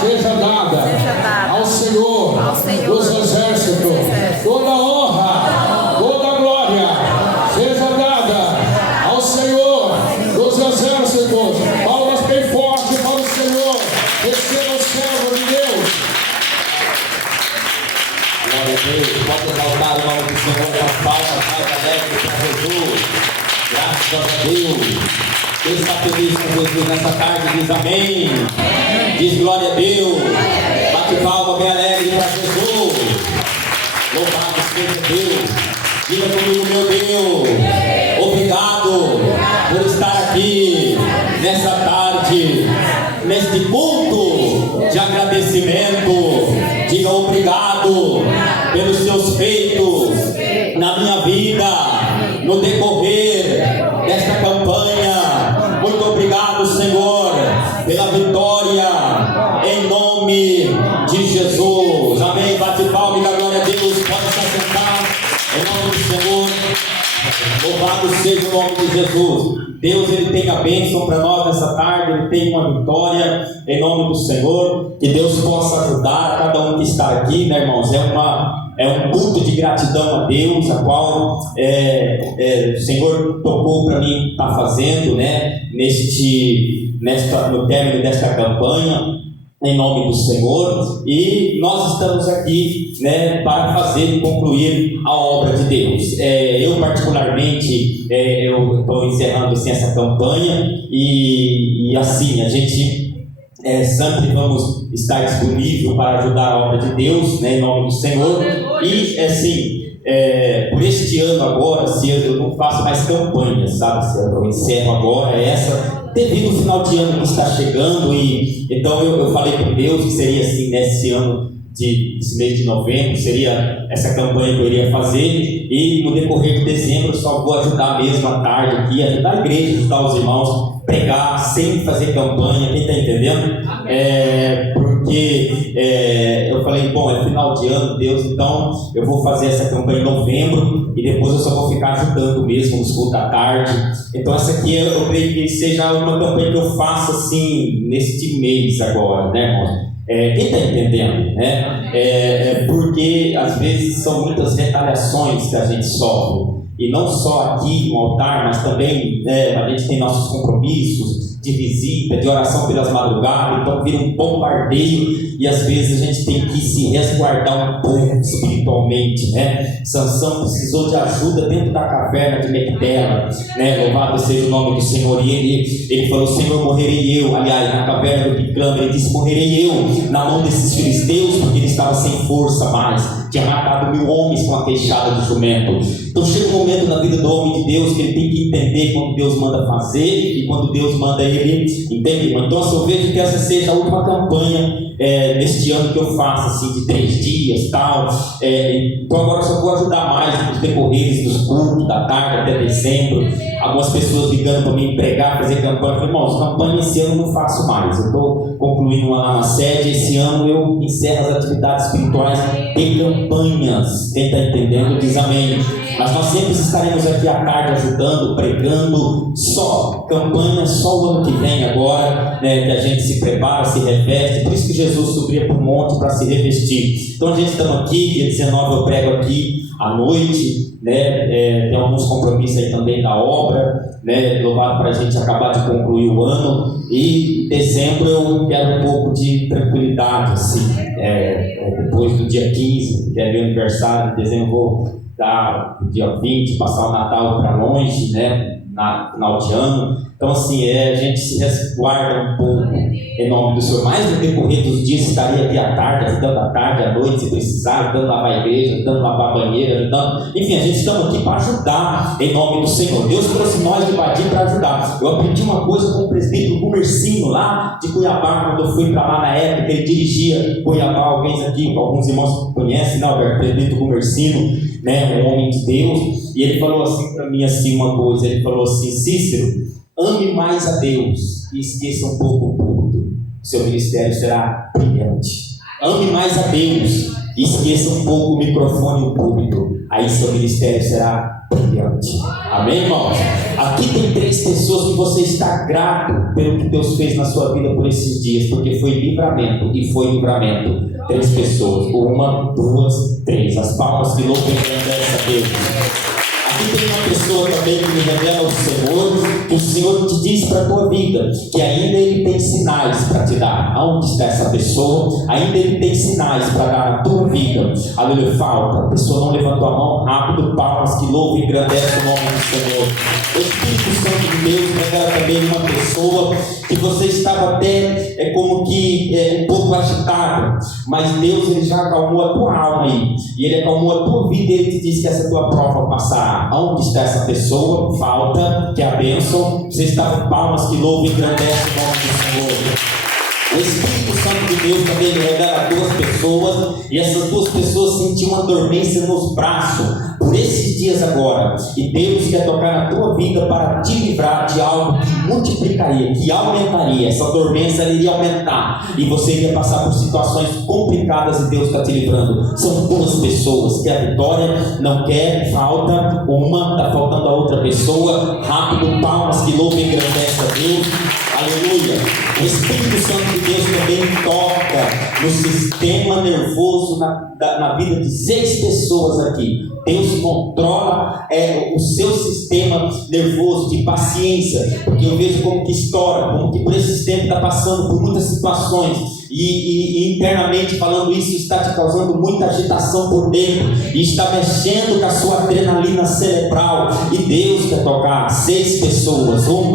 seja dada ao Senhor dos exércitos. Toda honra, toda glória seja dada ao Senhor dos exércitos. Palmas bem forte para o Senhor. Receba o servo de Deus. Glória a Deus. Pode exaltar o nome do Senhor com as palmas mais alegres para Jesus. Graças a Deus. Quem está feliz com Jesus nessa tarde diz amém. Diz glória a Deus. Bate palma bem alegre para Jesus. Louvado seja Deus. Diga comigo, meu Deus. Obrigado por estar aqui nessa tarde, neste culto de agradecimento. Diga obrigado pelos seus feitos na minha vida, no decorrer desta campanha. Muito obrigado, Senhor, pela vitória, em nome de Jesus. Amém. Bate palma e dá glória a Deus. Pode se assentar, em nome do Senhor. Louvado seja o nome de Jesus. Deus, Ele tem a bênção para nós nessa tarde. Ele tem uma vitória, em nome do Senhor. Que Deus possa ajudar cada um que está aqui, né, irmãos? É um culto de gratidão a Deus, a qual o Senhor tocou para mim estar fazendo, né, no término desta campanha, em nome do Senhor. E nós estamos aqui, né, para fazer e concluir a obra de Deus. Eu particularmente, eu estou encerrando assim, essa campanha e assim, a gente sempre vamos estar disponível para ajudar a obra de Deus, né, em nome do Senhor. E assim, por este ano agora, eu não faço mais campanhas, sabe? Eu encerro agora devido ao final de ano que está chegando. E então eu falei com Deus que seria assim, nesse ano, esse mês de novembro, seria essa campanha que eu iria fazer. E no decorrer de dezembro eu só vou ajudar mesmo à tarde aqui, ajudar a igreja, ajudar os irmãos, pregar sem fazer campanha. Quem está entendendo? Porque eu falei, bom, é final de ano, Deus, então eu vou fazer essa campanha em novembro e depois eu só vou ficar ajudando mesmo nos cultos da tarde. Então essa aqui eu creio que seja uma campanha que eu faço assim, neste mês agora, né, irmão? Quem está entendendo, né? Porque às vezes são muitas retaliações que a gente sofre, e não só aqui no altar, mas também a gente tem nossos compromissos de visita, de oração pelas madrugadas. Então vira um bombardeio e às vezes a gente tem que se resguardar um pouco espiritualmente, né? Sansão precisou de ajuda dentro da caverna de Mectela, né? Louvado seja o nome do Senhor. E ele falou: Senhor, morrerei eu. Aliás, na caverna do Piclã, ele disse: morrerei eu na mão desses filisteus, porque ele estava sem força mais, tinha matado 1000 homens com a queixada de jumento. Então chega um momento na vida do homem de Deus que ele tem que entender quando Deus manda fazer e quando Deus manda ele entender. Então eu vejo que essa seja a última campanha neste ano que eu faço, assim, de 3 dias, tal. Então agora eu só vou ajudar mais nos decorreres dos cultos da tarde até dezembro. Algumas pessoas ligando para mim pregar, fazer campanha. Eu falei: irmãos, campanha esse ano eu não faço mais, eu estou concluindo lá na sede. Esse ano eu encerro as atividades espirituais de campanhas. Quem está entendendo diz amém. Mas nós sempre estaremos aqui à tarde ajudando, pregando. Só campanha, só o ano que vem agora, né, que a gente se prepara, se reveste. Por isso que Jesus subia para o monte para se revestir. Então a gente estamos aqui, dia 19 eu prego aqui à noite, né? Tem alguns compromissos aí também da obra, né? Louvado para a gente acabar de concluir o ano. E em dezembro eu quero um pouco de tranquilidade, assim, depois do dia 15, que é meu aniversário. Em dezembro eu vou dar o dia 20, passar o Natal para longe, né? No final de ano. Então assim, a gente se resguarda um pouco em nome do Senhor. Mais no decorrer dos dias estaria aqui à tarde, ajudando à tarde, à noite, se precisar, ajudando a lavar a igreja, ajudando a lavar a banheira, ajudando. Enfim, a gente estamos aqui para ajudar em nome do Senhor. Deus trouxe nós de Badim para ajudar. Eu aprendi uma coisa com o presbítero Gumercino, lá de Cuiabá, quando eu fui para lá na época, ele dirigia Cuiabá. Alguns irmãos conhecem, não, o presbítero Gumercino, né, um homem de Deus. E ele falou assim para mim, assim, uma coisa. Ele falou assim: Cícero, ame mais a Deus e esqueça um pouco o púlpito. Seu ministério será brilhante. Ame mais a Deus e esqueça um pouco o microfone e o púlpito. Aí seu ministério será brilhante. Amém, irmãos? Aqui tem 3 pessoas que você está grato pelo que Deus fez na sua vida por esses dias, porque foi livramento e foi livramento. 3 pessoas, 1, 2, 3. As palmas que louvam e engrandecem a Deus. Aqui tem uma pessoa também que me revela ao Senhor, que o Senhor te diz para a tua vida, que ainda Ele tem sinais para te dar. Aonde está essa pessoa? Ainda Ele tem sinais para dar na tua vida. Aleluia, falta. A pessoa não levantou a mão, rápido, palmas que louvam e engrandecem o nome do Senhor. O Espírito Santo de Deus revela também uma pessoa que você estava até como que um pouco agitado, mas Deus Ele já acalmou a tua alma aí, e Ele acalmou a tua vida, e Ele te disse que essa tua prova passará. Onde está essa pessoa? Falta, que é a bênção. Você está com palmas que louvam e engrandecem o nome do Senhor. O Espírito Santo de Deus também revela 2 pessoas, e essas 2 pessoas sentiam uma dormência nos braços por esses dias agora, e Deus quer tocar na tua vida para te livrar de algo que multiplicaria, que aumentaria. Essa dormência iria aumentar e você iria passar por situações complicadas, e Deus está te livrando. São 2 pessoas que a Vitória não quer, falta uma, está faltando a outra pessoa. Rápido, palmas que louvam e engrandecem a Deus. Aleluia. O Espírito Santo de Deus também toca no sistema nervoso na vida de 6 pessoas aqui. Deus controla o seu sistema nervoso de paciência, porque eu vejo como que estoura, como que por esse tempo está passando por muitas situações, e internamente falando isso, está te causando muita agitação por dentro, e está mexendo com a sua adrenalina cerebral, e Deus quer tocar 6 pessoas, 1,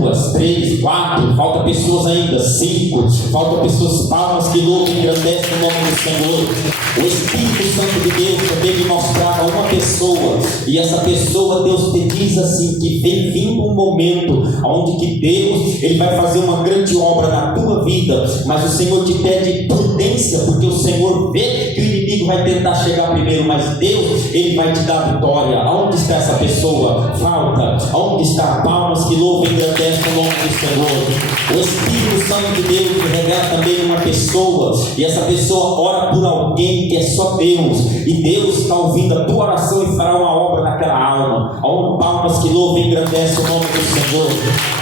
2, 3, 4, falta pessoas ainda, 5, falta pessoas, palmas que louvam e engrandecem o nome do Senhor. O Espírito Santo de Deus também me mostrava uma pessoa, e essa pessoa, Deus te diz assim, que vem vindo um momento onde que Deus Ele vai fazer uma grande obra na tua vida, mas o Senhor te pede prudência, porque o Senhor vê que o inimigo vai tentar chegar primeiro, mas Deus Ele vai te dar a vitória. Aonde está essa pessoa? Falta. Aonde está? Palmas que louvam e engrandecem o nome do Senhor. O Espírito Santo de Deus me revela também uma pessoa, e essa pessoa ora por alguém que é só Deus, e Deus está ouvindo a tua oração e fará uma obra naquela alma. Palmas que louvam e engrandecem o nome do Senhor.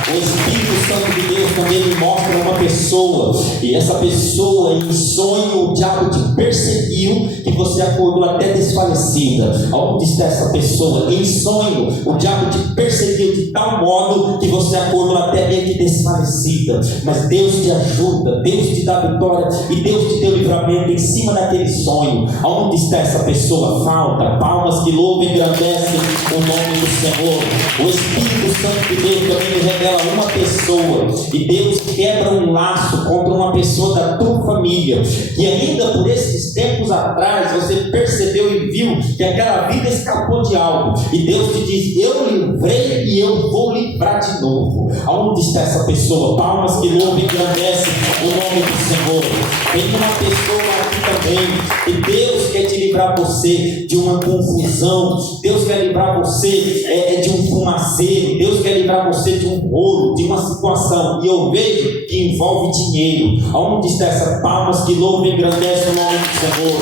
O Espírito Santo de Deus também me mostra uma pessoa, e essa pessoa em sonho o diabo te perseguiu, que você acordou até desfalecida. Aonde está essa pessoa? Em sonho o diabo te perseguiu de tal modo que você acordou até meio que desfalecida, mas Deus te ajuda, Deus te dá vitória, e Deus te deu livramento em cima daquele sonho. Aonde está essa pessoa? Falta. Palmas que louvam e engrandecem o nome do Senhor. O Espírito Santo de Deus também me revela uma pessoa, e Deus quebra um laço contra uma pessoa da tua família, que ainda por esses tempos atrás você percebeu e viu que aquela vida escapou de algo, e Deus te diz: eu livrei e eu vou livrar de novo. Aonde está essa pessoa? Palmas que louvam e engrandecem o nome do Senhor. Tem uma pessoa aqui também, e Deus quer te livrar você de uma confusão, Deus quer livrar você de um fumaceiro, Deus quer livrar você de um rolo, de uma situação, e eu vejo que envolve dinheiro. Aonde está essa? Palmas que louvam e engrandecem o nome do Senhor.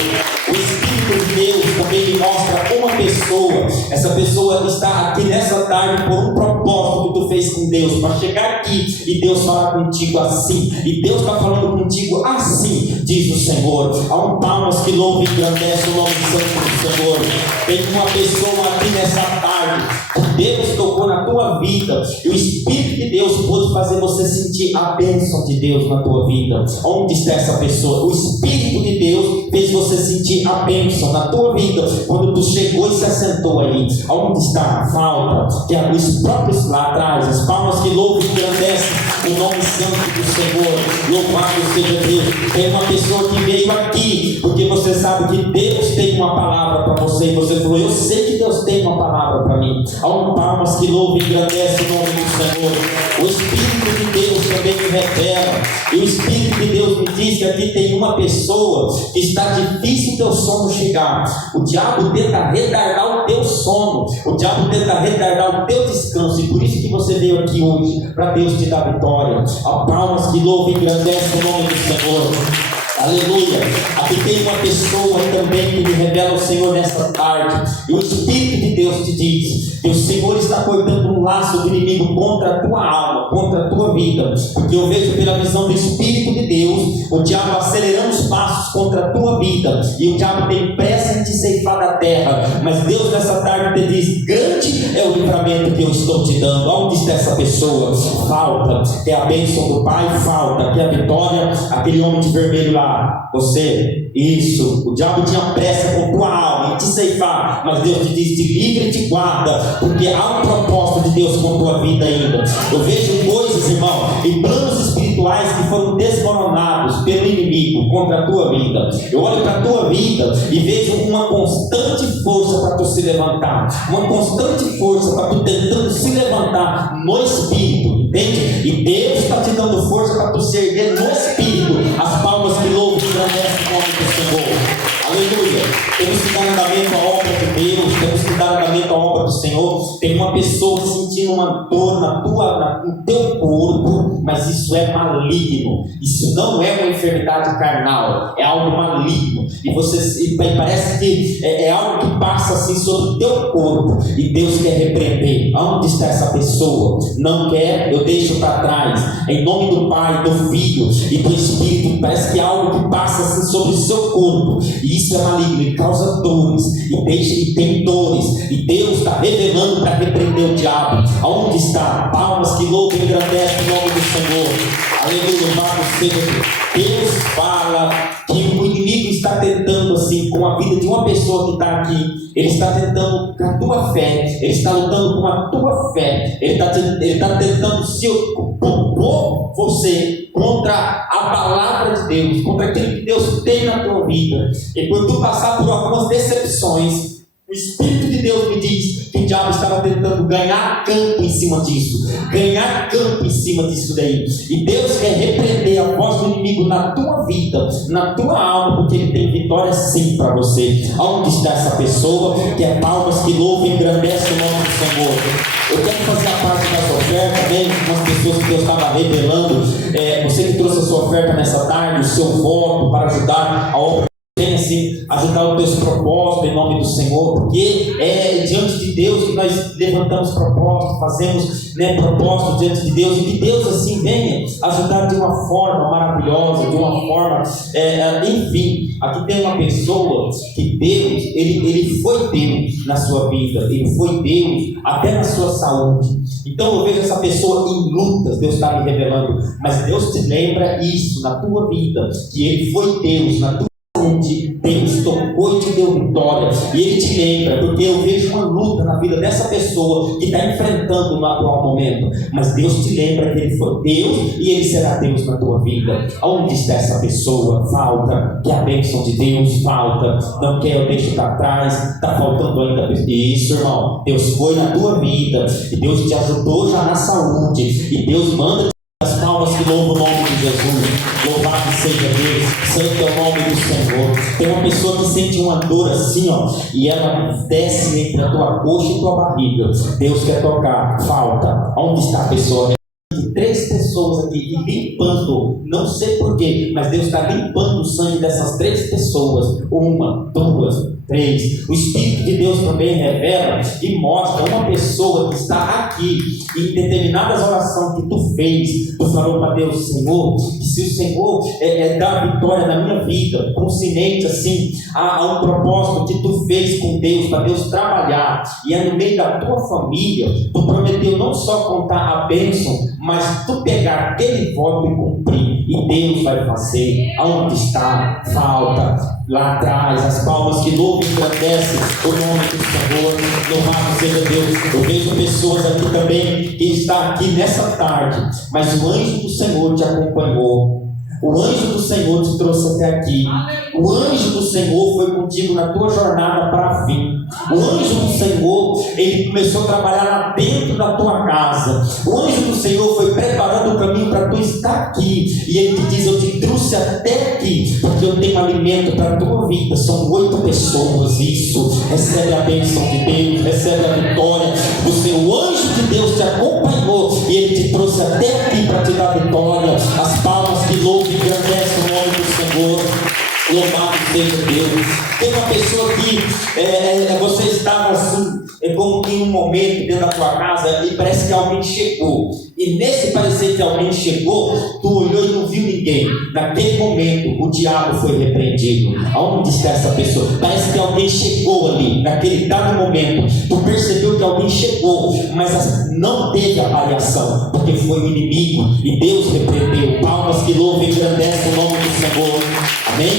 O Espírito de Deus também me mostra uma pessoa. Essa pessoa está aqui nessa tarde por um propósito que tu fez com Deus, para chegar aqui e Deus falar contigo assim, e Deus está falando contigo assim, diz o Senhor. Há um palmas que louvam e engrandecem o nome do Senhor. Tem uma pessoa aqui nessa tarde que Deus tocou na tua vida, e o Espírito de Deus pôde fazer você sentir a bênção de Deus na tua vida. Onde está essa pessoa? O Espírito de Deus fez você sentir a bênção na tua vida quando tu chegou e se assentou aí. Onde está? Falta. Que abre os próprios lá atrás, as palmas que louvam e engrandecem o nome santo do Senhor. Louvado seja Deus. Tem uma pessoa que veio aqui porque você sabe que Deus tem uma palavra para você, e você falou: eu sei que Deus tem uma palavra para mim. Há um palmas que louvam e engrandecem o nome do Senhor. O Espírito de Deus também me revela, e o Espírito de Deus me diz que aqui tem uma pessoa que está difícil o teu sono chegar. O diabo tenta retardar o teu sono, o diabo tenta retardar o teu descanso, e por isso que você veio aqui hoje, para Deus te dar vitória. Há palmas que louvam e engrandecem o nome do Senhor. Aleluia. Aqui tem uma pessoa também que me revela o Senhor nessa tarde. E o Espírito de Deus te diz que o Senhor está cortando um laço do inimigo contra a tua alma, contra a tua vida. Porque eu vejo pela visão do Espírito de Deus o diabo acelerando os passos contra a tua vida. E o diabo tem pressa em te ceifar da terra. Mas Deus nessa tarde te diz: grande é o livramento que eu estou te dando. Onde está essa pessoa? Falta, que é a bênção do Pai, falta, que é a vitória, aquele homem de vermelho lá. Você, isso, o diabo tinha pressa com tua alma em te ceifar, mas Deus te diz: te livra e te guarda, porque há um propósito de Deus com a tua vida ainda. Eu vejo coisas, irmão, e planos espirituais que foram desmoronados pelo inimigo contra a tua vida. Eu olho para a tua vida e vejo uma constante força para tu se levantar, uma constante força para tu tentando se levantar no espírito, entende? E Deus está te dando força para tu se erguer no espírito. As palmas que louvam e agradecem o nome do Senhor. Aleluia. Temos que dar andamento à obra de Deus, temos que dar andamento à obra do Senhor. Tem uma pessoa sentindo uma dor no teu corpo, mas isso é maligno. Isso não é uma enfermidade carnal, é algo maligno. E parece que é algo que passa assim sobre o teu corpo, e Deus quer repreender. Onde está essa pessoa? Não quer, eu deixo para trás. Em nome do Pai, do Filho e do Espírito. Parece que é algo que passa assim sobre o seu corpo, e isso é maligno, e causa dores, e tem dores, e Deus está revelando para repreender o diabo. Aonde está? Palmas que louvam e agradecem o nome do Senhor. Aleluia, louvado seja Deus. Fala que o inimigo está tentando assim com a vida de uma pessoa que está aqui. Ele está tentando com a tua fé, ele está lutando com a tua fé, ele está tentando se opor você contra a palavra de Deus, contra aquilo que Deus tem na tua vida. E por tu passar por algumas decepções, o Espírito de Deus me diz que o diabo estava tentando ganhar campo em cima disso, ganhar campo em cima disso daí. E Deus quer repreender a voz do inimigo na tua vida, na tua alma, porque ele tem vitória sim para você. Onde está essa pessoa? Que é palmas que louvam e engrandecem o nome do Senhor. Eu quero fazer a parte dessa oferta também, com as pessoas que Deus estava revelando. Você que trouxe a sua oferta nessa tarde, o seu voto para ajudar a obra. Tem assim, ajudar os teus propósitos em nome do Senhor, porque é diante de Deus que nós levantamos propósitos, fazemos propósitos diante de Deus, e que Deus assim venha ajudar de uma forma maravilhosa, de uma forma, enfim. Aqui tem uma pessoa que Deus, ele foi Deus na sua vida, ele foi Deus até na sua saúde. Então eu vejo essa pessoa em lutas, Deus está me revelando, mas Deus te lembra isso na tua vida, que ele foi Deus na tua onde Deus tocou e te deu vitória, e Ele te lembra, porque eu vejo uma luta na vida dessa pessoa que está enfrentando no atual momento, mas Deus te lembra que Ele foi Deus e Ele será Deus na tua vida. Onde está essa pessoa? Falta, que a bênção de Deus falta, não quer, eu deixo para trás, está faltando ainda. Isso, irmão, Deus foi na tua vida, e Deus te ajudou já na saúde, e Deus manda as palmas que louvam o nome de Jesus. Louvado seja Deus, santo é o nome do Senhor. Tem uma pessoa que sente uma dor assim, e ela desce entre a tua coxa e tua barriga. Deus quer tocar. Falta. Onde está a pessoa? Três pessoas aqui limpando, não sei porquê, mas Deus está limpando o sangue dessas três pessoas. Uma, duas, três. O Espírito de Deus também revela e mostra uma pessoa que está aqui, em determinadas orações que tu fez, tu falou para Deus: Senhor, que se o Senhor dar vitória na minha vida, consciente assim, a um propósito que tu fez com Deus, para Deus trabalhar, e é no meio da tua família, tu prometeu não só contar a bênção, mas tu pegar aquele voto e cumprir, e Deus vai fazer. Aonde está? Falta. Lá atrás, as palmas que louvam e agradecem o nome do Senhor. Louvado seja Deus. Eu vejo pessoas aqui também que estão aqui nessa tarde, mas o anjo do Senhor te acompanhou. O anjo do Senhor te trouxe até aqui. O anjo do Senhor foi contigo na tua jornada para vir. O anjo do Senhor, ele começou a trabalhar lá dentro da tua casa. O anjo do Senhor foi preparando o caminho para tu estar aqui. E ele te diz: eu te trouxe até aqui, porque eu tenho alimento para a tua vida. São 8 pessoas, isso. Recebe a bênção de Deus, recebe a vitória. O seu anjo de Deus te acompanhou e ele te trouxe até aqui para te dar vitória. As palmas que louvam e agradecem o nome do Senhor. Louvado seja Deus. Tem uma pessoa que você estava assim, como em um momento dentro da tua casa e parece que alguém chegou. E nesse parecer que alguém chegou, tu olhou e não viu ninguém. Naquele momento, o diabo foi repreendido. Aonde está essa pessoa? Parece que alguém chegou ali, naquele dado momento. Tu percebeu que alguém chegou, mas não teve avaliação, porque foi o inimigo e Deus repreendeu. Palmas que louvam e engrandecem o nome do Senhor. Amém?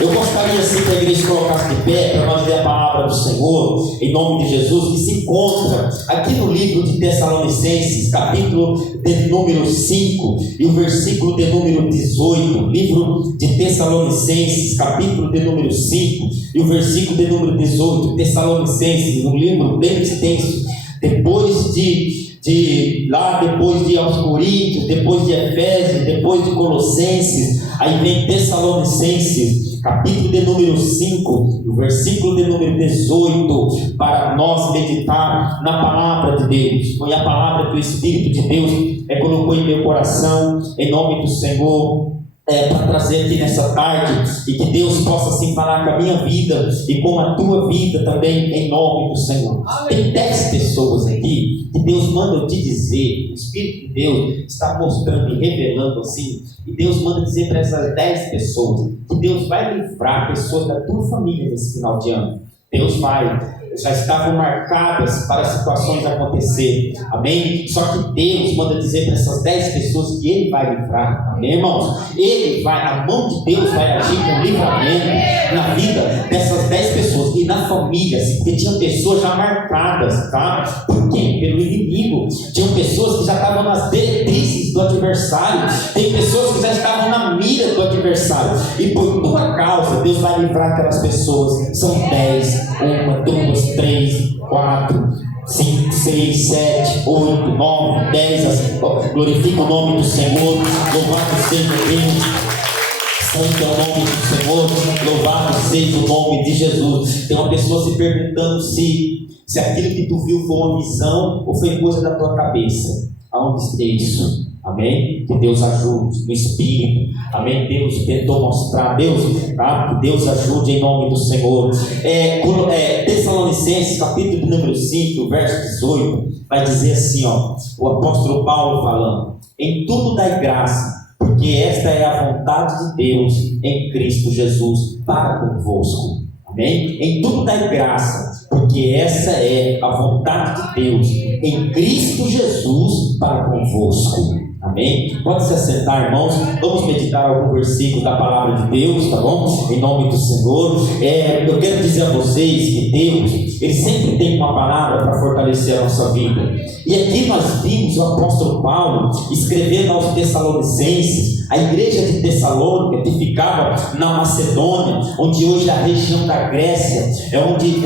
Eu gostaria assim que a igreja colocasse de pé para nós ler a palavra do Senhor, em nome de Jesus, que se encontra aqui no livro de Tessalonicenses, capítulo de número 5 e o versículo de número 18. Livro de Tessalonicenses, capítulo de número 5 e o versículo de número 18. Tessalonicenses, um livro bem extenso. Depois depois de aos Coríntios, depois de Efésios, depois de Colossenses, aí vem Tessalonicenses, capítulo de número 5, o versículo de número 18, para nós meditar na palavra de Deus. Foi a palavra que o Espírito de Deus colocou em meu coração, em nome do Senhor. Para trazer aqui nessa tarde, e que Deus possa assim falar com a minha vida e com a tua vida também, em nome do Senhor. Tem 10 pessoas aqui que Deus manda eu te dizer, o Espírito de Deus está mostrando e revelando assim, e Deus manda dizer para essas 10 pessoas que Deus vai livrar pessoas da tua família nesse final de ano. Deus vai. Já estavam marcadas para situações acontecer, amém? Só que Deus manda dizer para essas 10 pessoas que Ele vai livrar, amém, irmãos? Ele vai, a mão de Deus vai agir com livramento na vida dessas 10 pessoas e na família, assim, porque tinham pessoas já marcadas, tá? Por quê? Pelo inimigo. Tinham pessoas que já estavam nas diretrizes do adversário, tem pessoas que já estavam na mira do adversário, e por tua causa Deus vai livrar aquelas pessoas. São 10, 1, 2, 3, 4, 5, 6, 7, 8, 9, 10. Assim, glorifica o nome do Senhor. Louvado seja Deus. Santo é o nome do Senhor. Louvado seja o nome de Jesus. Tem uma pessoa se perguntando se aquilo que tu viu foi uma visão ou foi coisa da tua cabeça. Aonde está isso? Amém? Que Deus ajude no Espírito. Amém? Deus tentou mostrar. Deus, tá? Que Deus ajude em nome do Senhor. Tessalonicenses, capítulo número 5, verso 18, vai dizer assim, ó, o apóstolo Paulo falando: em tudo dai graça, porque esta é a vontade de Deus em Cristo Jesus para convosco. Amém? Em tudo dai graça, porque essa é a vontade de Deus em Cristo Jesus para convosco. Amém? Pode se assentar, irmãos. Vamos meditar algum versículo da palavra de Deus, tá bom? Em nome do Senhor. Eu quero dizer a vocês que Deus, Ele sempre tem uma palavra para fortalecer a nossa vida. E aqui nós vimos o apóstolo Paulo escrevendo aos Tessalonicenses, a igreja de Tessalônica, que ficava na Macedônia, onde hoje é a região da Grécia, é onde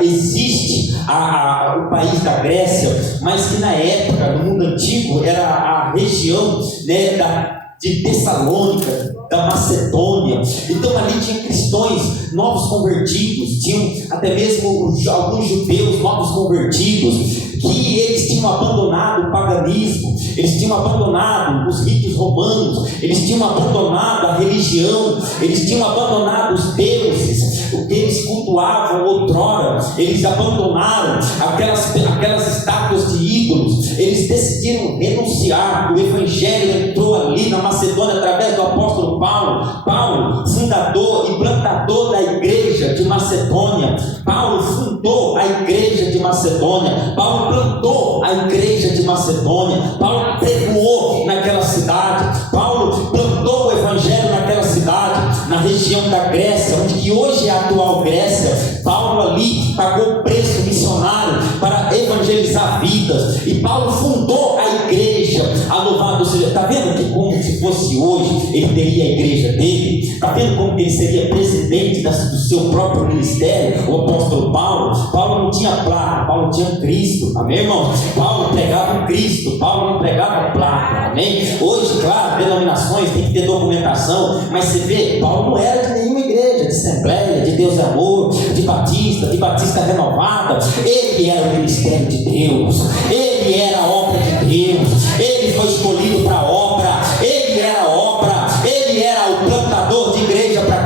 existe o país da Grécia, mas que na época, no mundo antigo, era a região, né, de Tessalônica, da Macedônia. Então ali tinha cristãos novos convertidos, tinham até mesmo alguns judeus novos convertidos, que eles tinham abandonado o paganismo, eles tinham abandonado os ritos romanos, eles tinham abandonado a religião, eles tinham abandonado os deuses, o que eles cultuavam outrora. Eles abandonaram aquelas estátuas de ídolos. Eles decidiram renunciar. O evangelho entrou ali na Macedônia através do apóstolo Paulo, fundador e plantador da igreja de Macedônia. Paulo fundou a igreja de Macedônia. Paulo plantou a igreja de Macedônia. Paulo pregou naquela cidade. Paulo plantou o evangelho naquela cidade, na região da Grécia, onde que hoje é a atual Grécia. Paulo ali pagou preço missionário para evangelizar vidas, e Paulo fundou a igreja. Louvado seja. Está vendo que como se fosse hoje ele teria a igreja dele? Está vendo como ele seria presidente do seu próprio ministério? O apóstolo Paulo não tinha placa, Paulo tinha Cristo. Amém, irmão? Paulo pregava Cristo, Paulo não pregava placa. Amém? Hoje, claro, denominações tem que ter documentação, mas você vê, Paulo não era de nenhuma igreja, de Assembleia, de Deus é Amor, de Batista Renovada. Ele era o ministério de Deus, ele era a obra de Deus, ele foi escolhido para a obra, ele era a obra, ele era o plantador de igreja para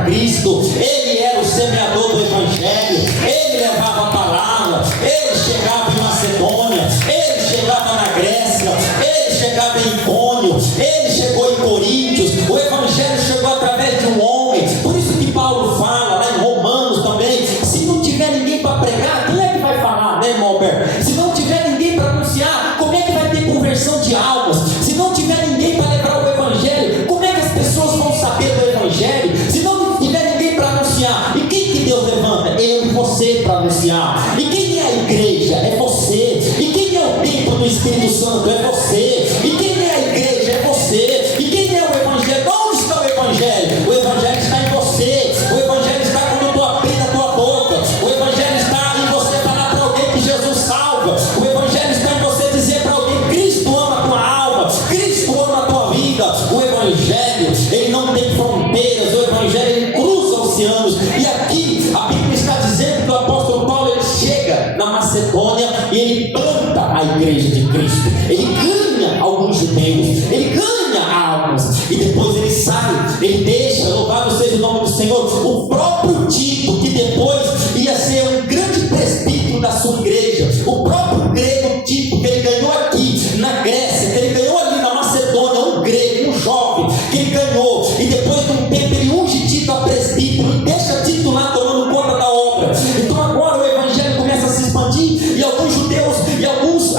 ele não tem fronteiras, o Evangelho ele cruza oceanos. E aqui a Bíblia está dizendo que o apóstolo Paulo ele chega na Macedônia e ele planta a igreja de Cristo, ele ganha alguns judeus, ele ganha almas, e depois ele sai, ele deixa, louvado seja o nome do Senhor, o próprio Tito, que depois ia ser um grande presbítero da sua igreja, o próprio grego Tito, que ele ganhou aqui na Grécia, que ele ganhou ali na Macedônia, um grego, um jovem, que ele ganhou, e depois de um tempo ele unge Tito a presbítero, e deixa Tito lá tomando conta da obra. Então agora o evangelho começa a se expandir, e alguns judeus, e alguns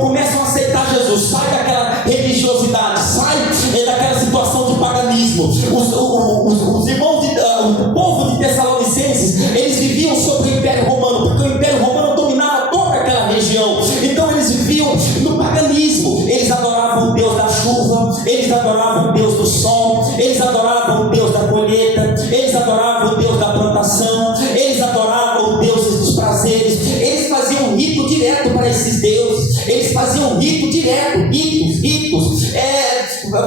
começam a aceitar Jesus, sai daquela religiosidade, sai daquela situação de paganismo. Os irmãos, o povo de Tessalonicenses, eles viviam sob o Império Romano, porque o Império Romano dominava toda aquela região. Então eles viviam no paganismo. Eles adoravam o Deus da chuva, eles adoravam o Deus do sol, eles adoravam o Deus da colheita, eles adoravam o Deus da plantação, eles adoravam o Deus dos prazeres. Eles faziam um rito direto para esses deuses, eles faziam um rito direto, ritos,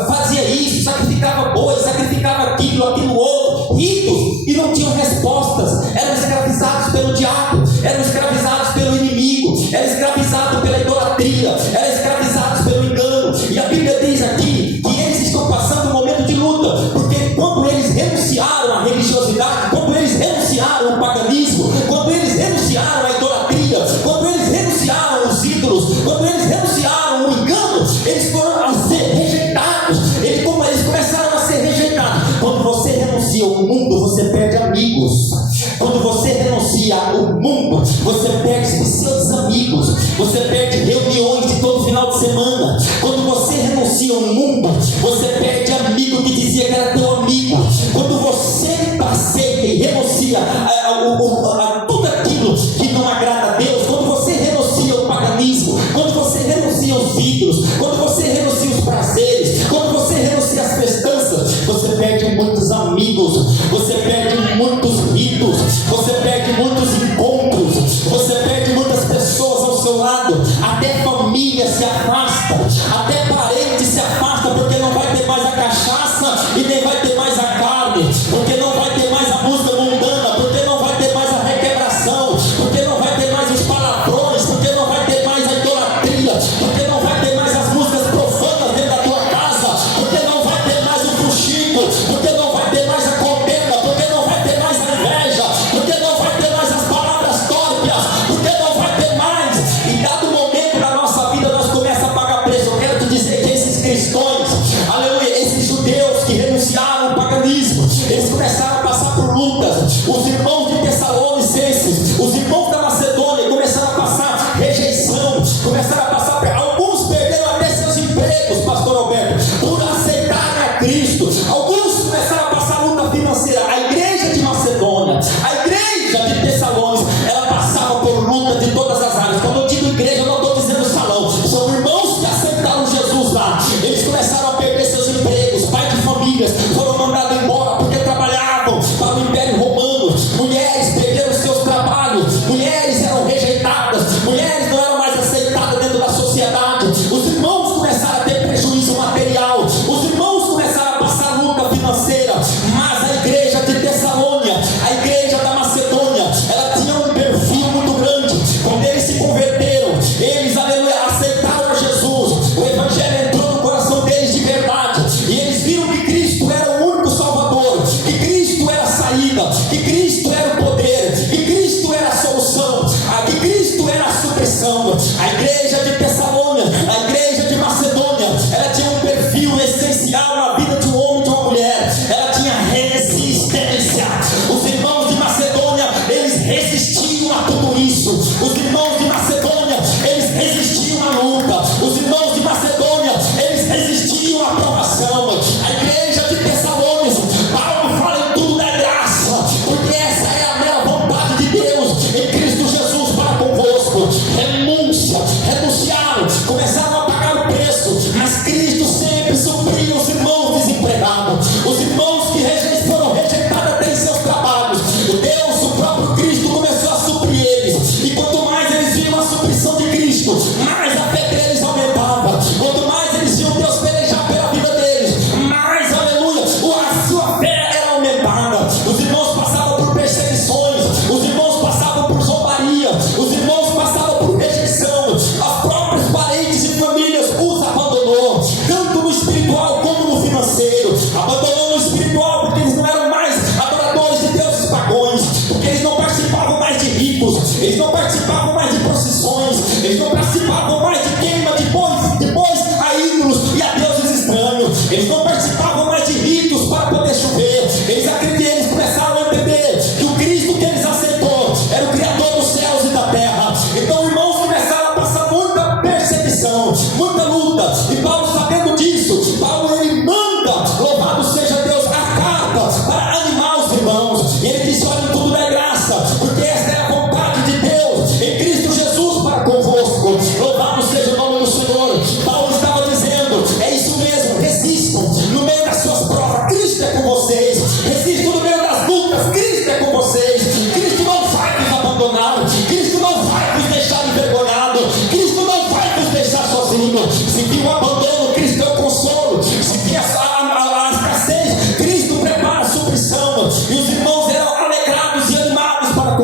fazia isso, sacrificava boi, sacrificava aquilo outro, ritos, e não tinham respostas, eram escravizados pelo diabo, eram escravizados pelo inimigo, eram escravizados pela idolatria, eram escravizados pelo engano. E a Bíblia diz aqui que eles estão passando um momento de luta, porque quando eles renunciaram à religiosidade, quando eles renunciaram ao paganismo, quando eles renunciaram à idolatria, quando eles renunciaram aos ídolos, quando eles renunciaram ao engano, eles foram a ser rejeitados. Eles começaram a ser rejeitados. Quando você renuncia ao mundo, você perde amigos. Quando você renuncia ao mundo, você perde seus amigos, você perde reuniões de todo final de semana. Quando você renuncia ao mundo, você perde amigo que dizia que era teu amigo. Quando você aceita e renuncia a tudo aquilo que não agrada a Deus, quando você renuncia ao paganismo, quando você renuncia aos ídolos, quando você renuncia aos prazeres, quando você renuncia às festanças, você perde muitos amigos, você perde muitos ritos, você perde muitos encontros, você perde muitas pessoas ao seu lado, até família se afasta, até parente se afasta, porque não vai ter mais a cachaça e nem vai ter mais a carne, porque não vai ter mais a música mundana, porque não vai ter mais a requebração, porque não vai ter mais os palavrões, porque não vai ter mais a idolatria, porque não vai ter mais as músicas profanas dentro da tua casa, porque não vai ter mais o fuxico, porque não vai ter mais a contenda, porque não vai ter mais a inveja, porque não vai ter mais as palavras tórpias, porque não vai ter mais. Em dado momento da nossa vida nós começamos a pagar preço. Eu quero te dizer que esses cristãos, aleluia, esses judeus que renunciaram ao paganismo, eles começaram a passar por lutas. Os irmãos de Tessalonicenses, os irmãos da Macedônia começaram a passar rejeição, começaram a passar, alguns perderam até seus empregos, pastor Alberto, por aceitarem a Cristo. Alguns começaram a passar luta financeira. A igreja de Macedônia, a igreja de Tessalônica, ela passava por luta de todas as áreas. Quando eu digo igreja, eu não estou dizendo salão, são irmãos que aceitaram Jesus lá. Eles começaram a perder seus empregos, pais de famílias foram mandados embora porque trabalhavam para o Império Romano. Mulheres perderam seus trabalhos, mulheres eram rejeitadas, mulheres não eram mais aceitadas dentro da sociedade. Os irmãos começaram a ter prejuízo material, os irmãos começaram a passar luta financeira. Mas a igreja de Tessalônia, a igreja da Macedônia, ela tinha um perfil muito grande. Quando eles se converteram, eles, aleluia, aceitaram a Jesus, o evangelho entrou no coração deles de verdade, e eles viram que Cristo era o único Salvador, que Cristo era a saída, que Cristo era o poder, que Cristo era a solução, que Cristo era a supressão. A igreja de Tessalônia, a igreja de Macedônia, ela tinha um perfil essencial na vida de um homem e de uma mulher. Ela tinha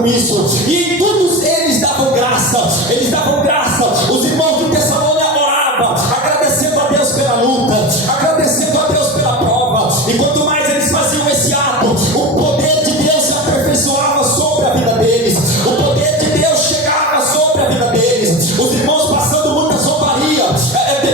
com isso, e em todos eles davam graça. Eles davam graça. Os irmãos de Tessalônica oravam, agradecendo a Deus pela luta, agradecendo a Deus pela prova. E quanto mais eles faziam esse ato, o poder de Deus se aperfeiçoava sobre a vida deles, o poder de Deus chegava sobre a vida deles. Os irmãos passando muita zombaria,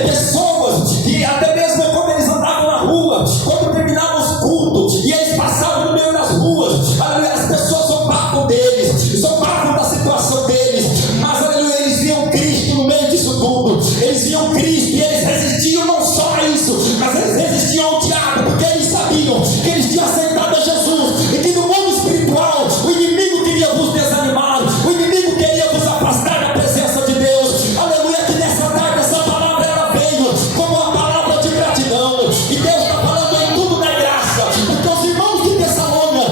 pessoas que até mesmo quando eles andavam na rua, quando terminavam os cultos e eles passavam no meio das ruas, as pessoas zombavam deles, zombavam da situação deles, mas aleluia, eles viam Cristo no meio disso tudo. Eles viam Cristo e eles resistiam não só a isso, mas eles resistiam ao diabo, porque eles sabiam que eles tinham aceitado a Jesus, e que no mundo espiritual o inimigo queria vos desanimar, o inimigo queria vos afastar da presença de Deus. Aleluia, que nessa tarde essa palavra ela veio como uma palavra de gratidão, e Deus está falando em tudo da graça, porque os irmãos de Tessalônica,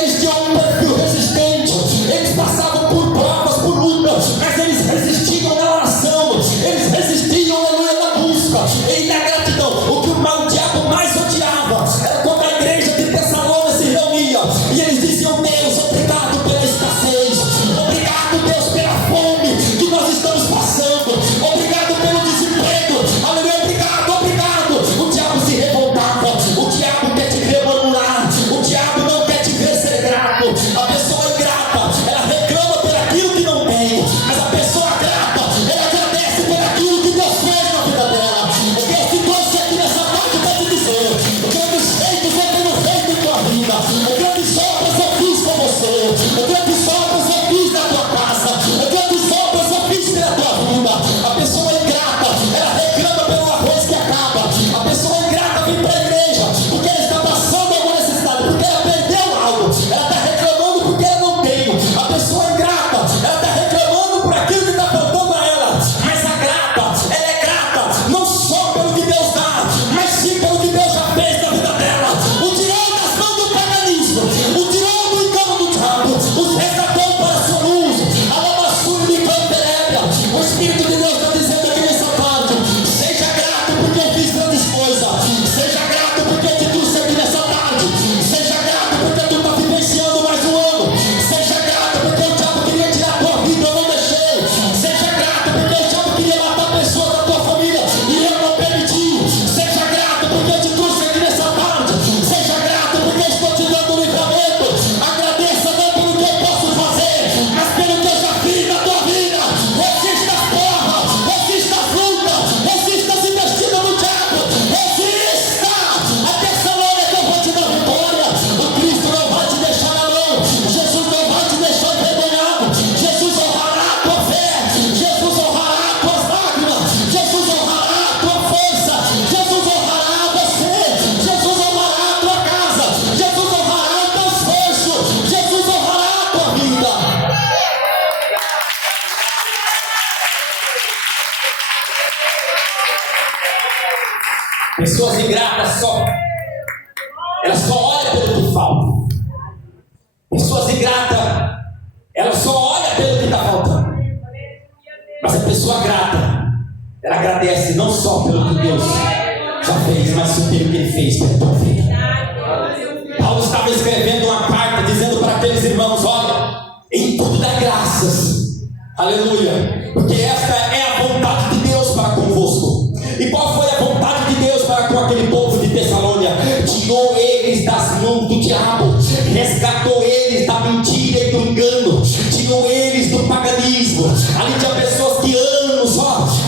eles tinham um perfil resistente, eles passavam por provas, por lutas, mas eles resistiam na oração, eles resistiam, aleluia, na busca e na gratidão. O que o diabo mais odiava era quando a igreja de Tessalônica se reunia e eles diziam: Deus, obrigado pela escassez, obrigado, Deus, pela fome que nós estamos passando, obrigado pelo desemprego, aleluia, obrigado, obrigado. O diabo se revoltava, o diabo quer te ver murmurar, o diabo não quer te ver ser grato. A pessoa ingrata, ela reclama por aquilo que não tem, mas a pessoa grata, ela agradece por aquilo que Deus fez na vida dela. Deus te trouxe aqui nessa tarde para te dizer: grandes feitos eu tenho feito em tua vida, grandes obras eu fiz com você, grandes obras eu fiz na tua casa, grandes obras eu fiz na tua vida. A pessoa ingrata, ela reclama pelo arroz que acaba. A pessoa ingrata vem para a igreja porque ela está passando alguma necessidade, porque ela perdeu algo, ela está reclamando porque ela não tem. A pessoa ingrata, ela está reclamando por aquilo que está faltando a ela, mas a grata, ela é grata não só pelo que Deus dá, mas sim pelo que Deus já fez na vida dela. O tirou das mãos do paganismo, o tirou do engano do diabo, os resgatou para a sua luz. A lamaçura de Panterélia, o Espírito de Deus está dizendo aqui nessa tarde: seja grato porque eu fiz grandes coisas, seja grato porque eu te trouxe aqui nessa tarde, seja grato porque tu está vivenciando mais um ano, seja grato porque o diabo queria tirar a tua vida, eu não deixei, seja grato porque o diabo queria matar pessoas da tua família e eu não permiti, seja grato porque eu te trouxe aqui nessa tarde, seja grato porque eu estou te dando livramento. Agradeça não pelo que eu posso fazer, mas pelo que eu já fiz na tua vida. Resista as provas, resista as lutas, resista as investidas do diabo, resista. A Tessalônica que eu vou te dar vitória. O Cristo não vai te deixar na mão, Jesus não vai te deixar envergonhado. Jesus honrará a tua fé, Jesus honrará as tuas lágrimas, Jesus honrará a tua força, Jesus honrará você, Jesus honrará a tua casa, Jesus honrará o teu esforço, Jesus honrará a tua vida. Pessoas ingratas elas só olham pelo que falta. Pessoas ingratas, elas só olham pelo que está faltando. Mas a pessoa grata, ela agradece não só pelo que Deus já fez, mas pelo que Ele fez pela tua vida. Paulo estava escrevendo uma carta dizendo para aqueles irmãos: olha, em tudo dá graças, aleluia, porque esta é a vontade de Deus para convosco. E qual foi a vontade de Deus para com aquele povo de Tessalônica? Tirou eles das mãos do diabo, resgatou eles da mentira e do engano, tirou eles do paganismo. Ali tinha pessoas que anos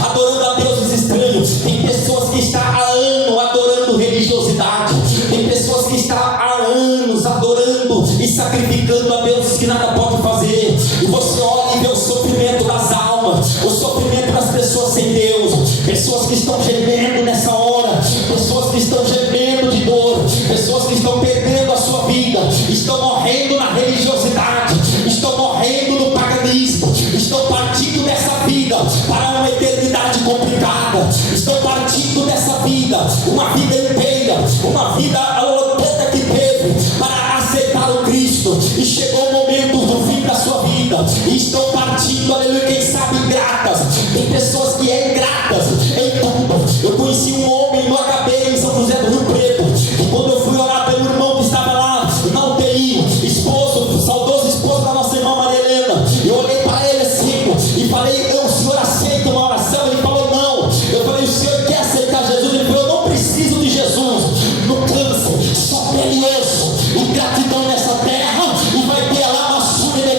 adorando a deuses estranhos, tem pessoas que estão há anos adorando religiosidade, tem pessoas que estão há anos adorando e sacrificando a deuses que nada pode fazer. E você olha e vê o sofrimento das almas, o sofrimento das pessoas sem Deus, pessoas que estão gemendo nessa hora, pessoas que estão gemendo de dor, pessoas que estão perdendo a sua vida, estão morrendo na religiosidade, estão morrendo no paganismo, estão partindo dessa vida para uma eternidade complicada, estão partindo dessa vida, uma vida inteira, uma vida toda que teve para aceitar o Cristo, e chegou o momento do fim da sua vida, e estão partindo, aleluia, quem sabe ingratas. Tem pessoas que é ingratas em tudo. Eu conheci um homem no HB em São José do Rio Preto, e quando eu fui orar pelo irmão que estava lá na UTI, saudoso esposo da nossa irmã Maria misterioso, e gratidão nessa terra, e vai ter lá uma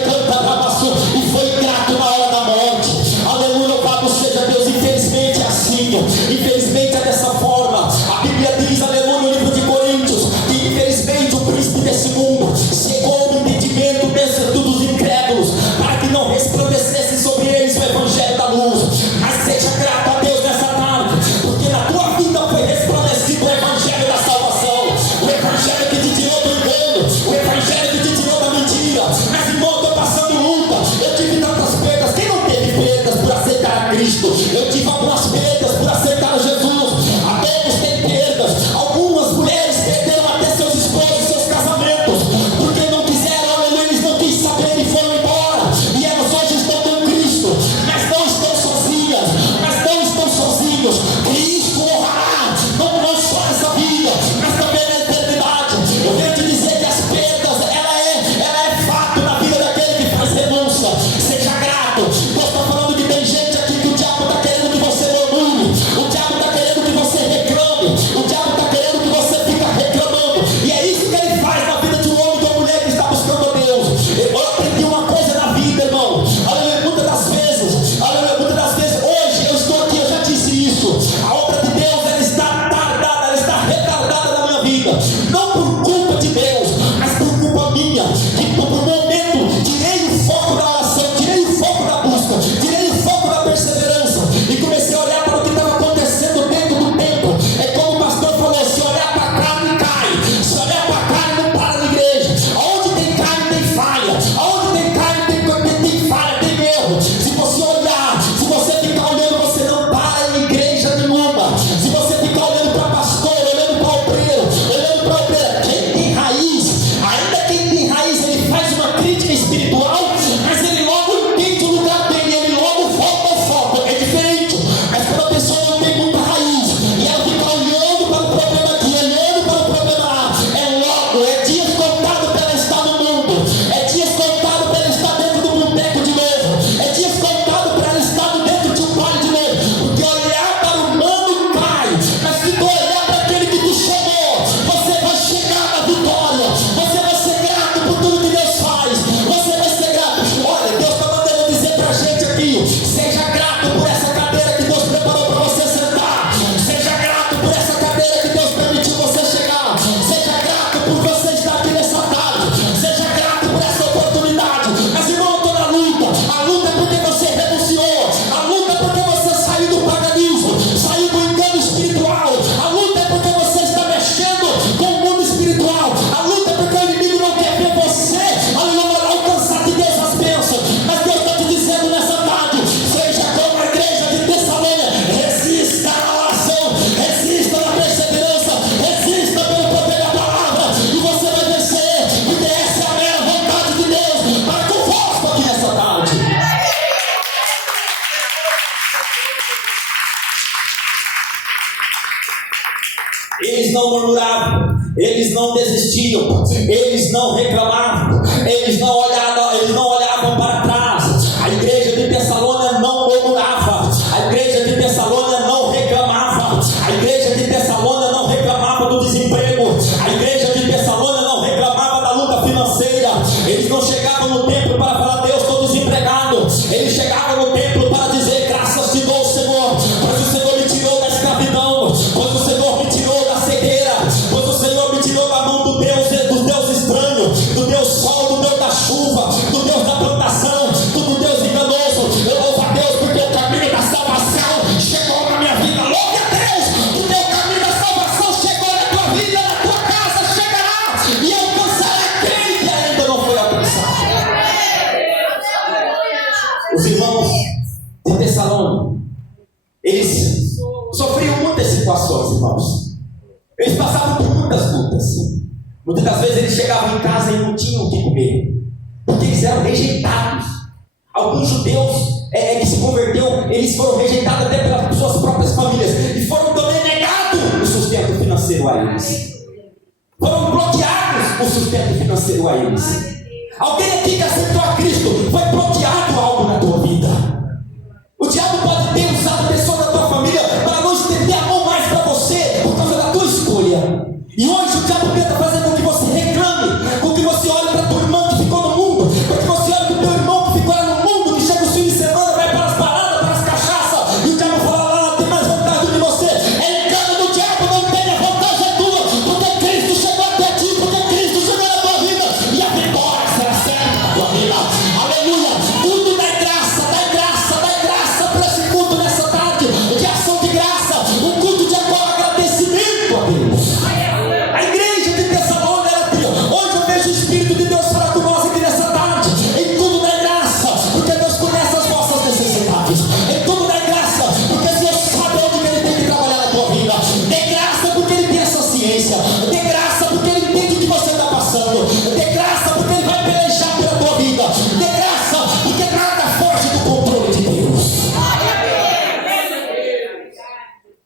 canta rabaçu, e foi grato na hora da morte. Aleluia, louvado seja Deus. Infelizmente é assim, infelizmente é dessa forma. A Bíblia diz, aleluia, no livro de Coríntios, que infelizmente o príncipe desse mundo chegou no entendimento dos incrédulos, para que não resplandecesse sobre eles o evangelho da luz. Mas seja grato a Deus nessa tarde, porque na tua vida foi resplandecido o evangelho da salvação, o evangelho que te tirou do engano, o evangelho que te tirou da mentira. Mas irmão, eu estou passando luta, eu tive tantas perdas. Quem não teve perdas por aceitar a Cristo? Eu tive algumas perdas por aceitar a Jesus. A todos têm perdas. Algumas mulheres perderam até seus esposos, seus casamentos, porque não quiseram, aleluia, eles não quis saber e foram embora. E elas hoje estão com Cristo, mas não estão sozinhas, mas não estão sozinhos. Cristo honrará, não só nessa vida, mas também na eternidade. Eu venho te dizer que as perdas, ela é fato na vida daquele que faz renúncia. Seja grato. Deus está falando que tem gente aqui que o diabo está querendo que você murmure, o diabo está querendo que você reclame, o diabo está querendo que você fique reclamando. E é isso que ele faz na vida de um homem e de uma mulher que está buscando a Deus. Eu aprendi uma coisa na vida, irmão. Aleluia, muitas das vezes, hoje eu estou aqui, eu já disse isso. A obra de Deus, ela está tardada, ela está retardada na minha vida. Não por culpa de Deus, mas por culpa minha. E por um momento, tirei o foco da oração, tirei o foco da busca, tirei o foco da perseverança, e comecei a olhar para o que estava acontecendo dentro do templo. É como o pastor falou: se olhar para a carne, cai. Se olhar para a carne, não para na igreja. Aonde tem carne, tem falha. Aonde tem carne, tem falha, tem erro. Se você olhar, se você ficar olhando, você não para em igreja nenhuma. Se você ficar olhando para pastor, olhando para obreiro, quem tem raiz, ainda quem tem raiz, ele faz uma crítica espiritual, mas ele logo entende o lugar dele, ele logo volta ao foco. É diferente. Mas quando a pessoa não tem muita raiz, e ela fica olhando para o problema aqui, olhando para o problema lá, é dias contados para ela estar no mundo, é dias contados para ela estar dentro do boteco de novo, é dias contados para ela estar dentro de um baile de novo. Porque olhar para o humano cai, mas se tu olhar para aquele que te chamou, você vai chegar na vitória. Você vai ser grato por tudo que Deus faz. Você vai ser grato. Olha, Deus está mandando dizer para a gente aqui: seja grato por essa cadeira que Deus preparou para você sentar. Seja grato por essa cadeira que Deus permitiu você chegar. Seja grato por você estar aqui nessa tarde. Seja grato por essa oportunidade. Mas irmão, eu estou na luta. A luta é porque você renunciou. A luta é porque você saiu do paganismo, saiu do engano espiritual. A luta é porque você está mexendo com o mundo espiritual. A luta é porque o inimigo não quer ver você alcançar de Deus as bênçãos. Mas Deus está te dizendo nessa tarde: seja como a igreja de Tessalônica, resista na oração, resista na perseverança, resista pelo poder da palavra, e você vai vencer, porque essa é a mera vontade de Deus para convosco aqui nessa tarde. Eles não murmuravam, eles não desistiam, eles não reclamavam, eles não olhavam para trás. A igreja de Tessalônica não murmurava, a igreja de Tessalônica não reclamava, a igreja de Tessalônica não reclamava do desemprego, a igreja de Tessalônica não reclamava da luta financeira. Eles não chegavam no templo para falar: Deus, estou desempregado. Eles chegavam no templo para dizer: graças te dou, Senhor, pois o Senhor me tirou da escravidão, pois o Senhor me tirou da cegueira, pois o Senhor me tirou da mão do Deus estranho, do Deus sol, do Deus da chuva, do Deus da plantação, do Deus enganoso. Eu louvo a Deus porque o caminho da salvação chegou na minha vida. Louve a Deus porque o caminho da salvação chegou na tua vida, na tua casa chegará e alcançará aquele que ainda não foi alcançado. Os irmãos de Tessalônica, eles sofriam muitas situações, irmãos. Eles passavam por muitas lutas. Muitas das vezes eles chegavam em casa e não tinham o que comer, porque eles eram rejeitados. Alguns judeus que se converteram, eles foram rejeitados até pelas suas próprias famílias, e foram também negados o sustento financeiro a eles. Foram bloqueados o sustento financeiro a eles. Alguém aqui que aceitou a Cristo foi bloqueado algo na tua vida. O diabo pode ter usado pessoas da tua família para não estender a mão mais para você por causa da tua escolha. E hoje o diabo tenta fazer com que passando. Dê graça porque Ele vai pelejar pela tua vida. Dê graça porque nada foge do controle de Deus.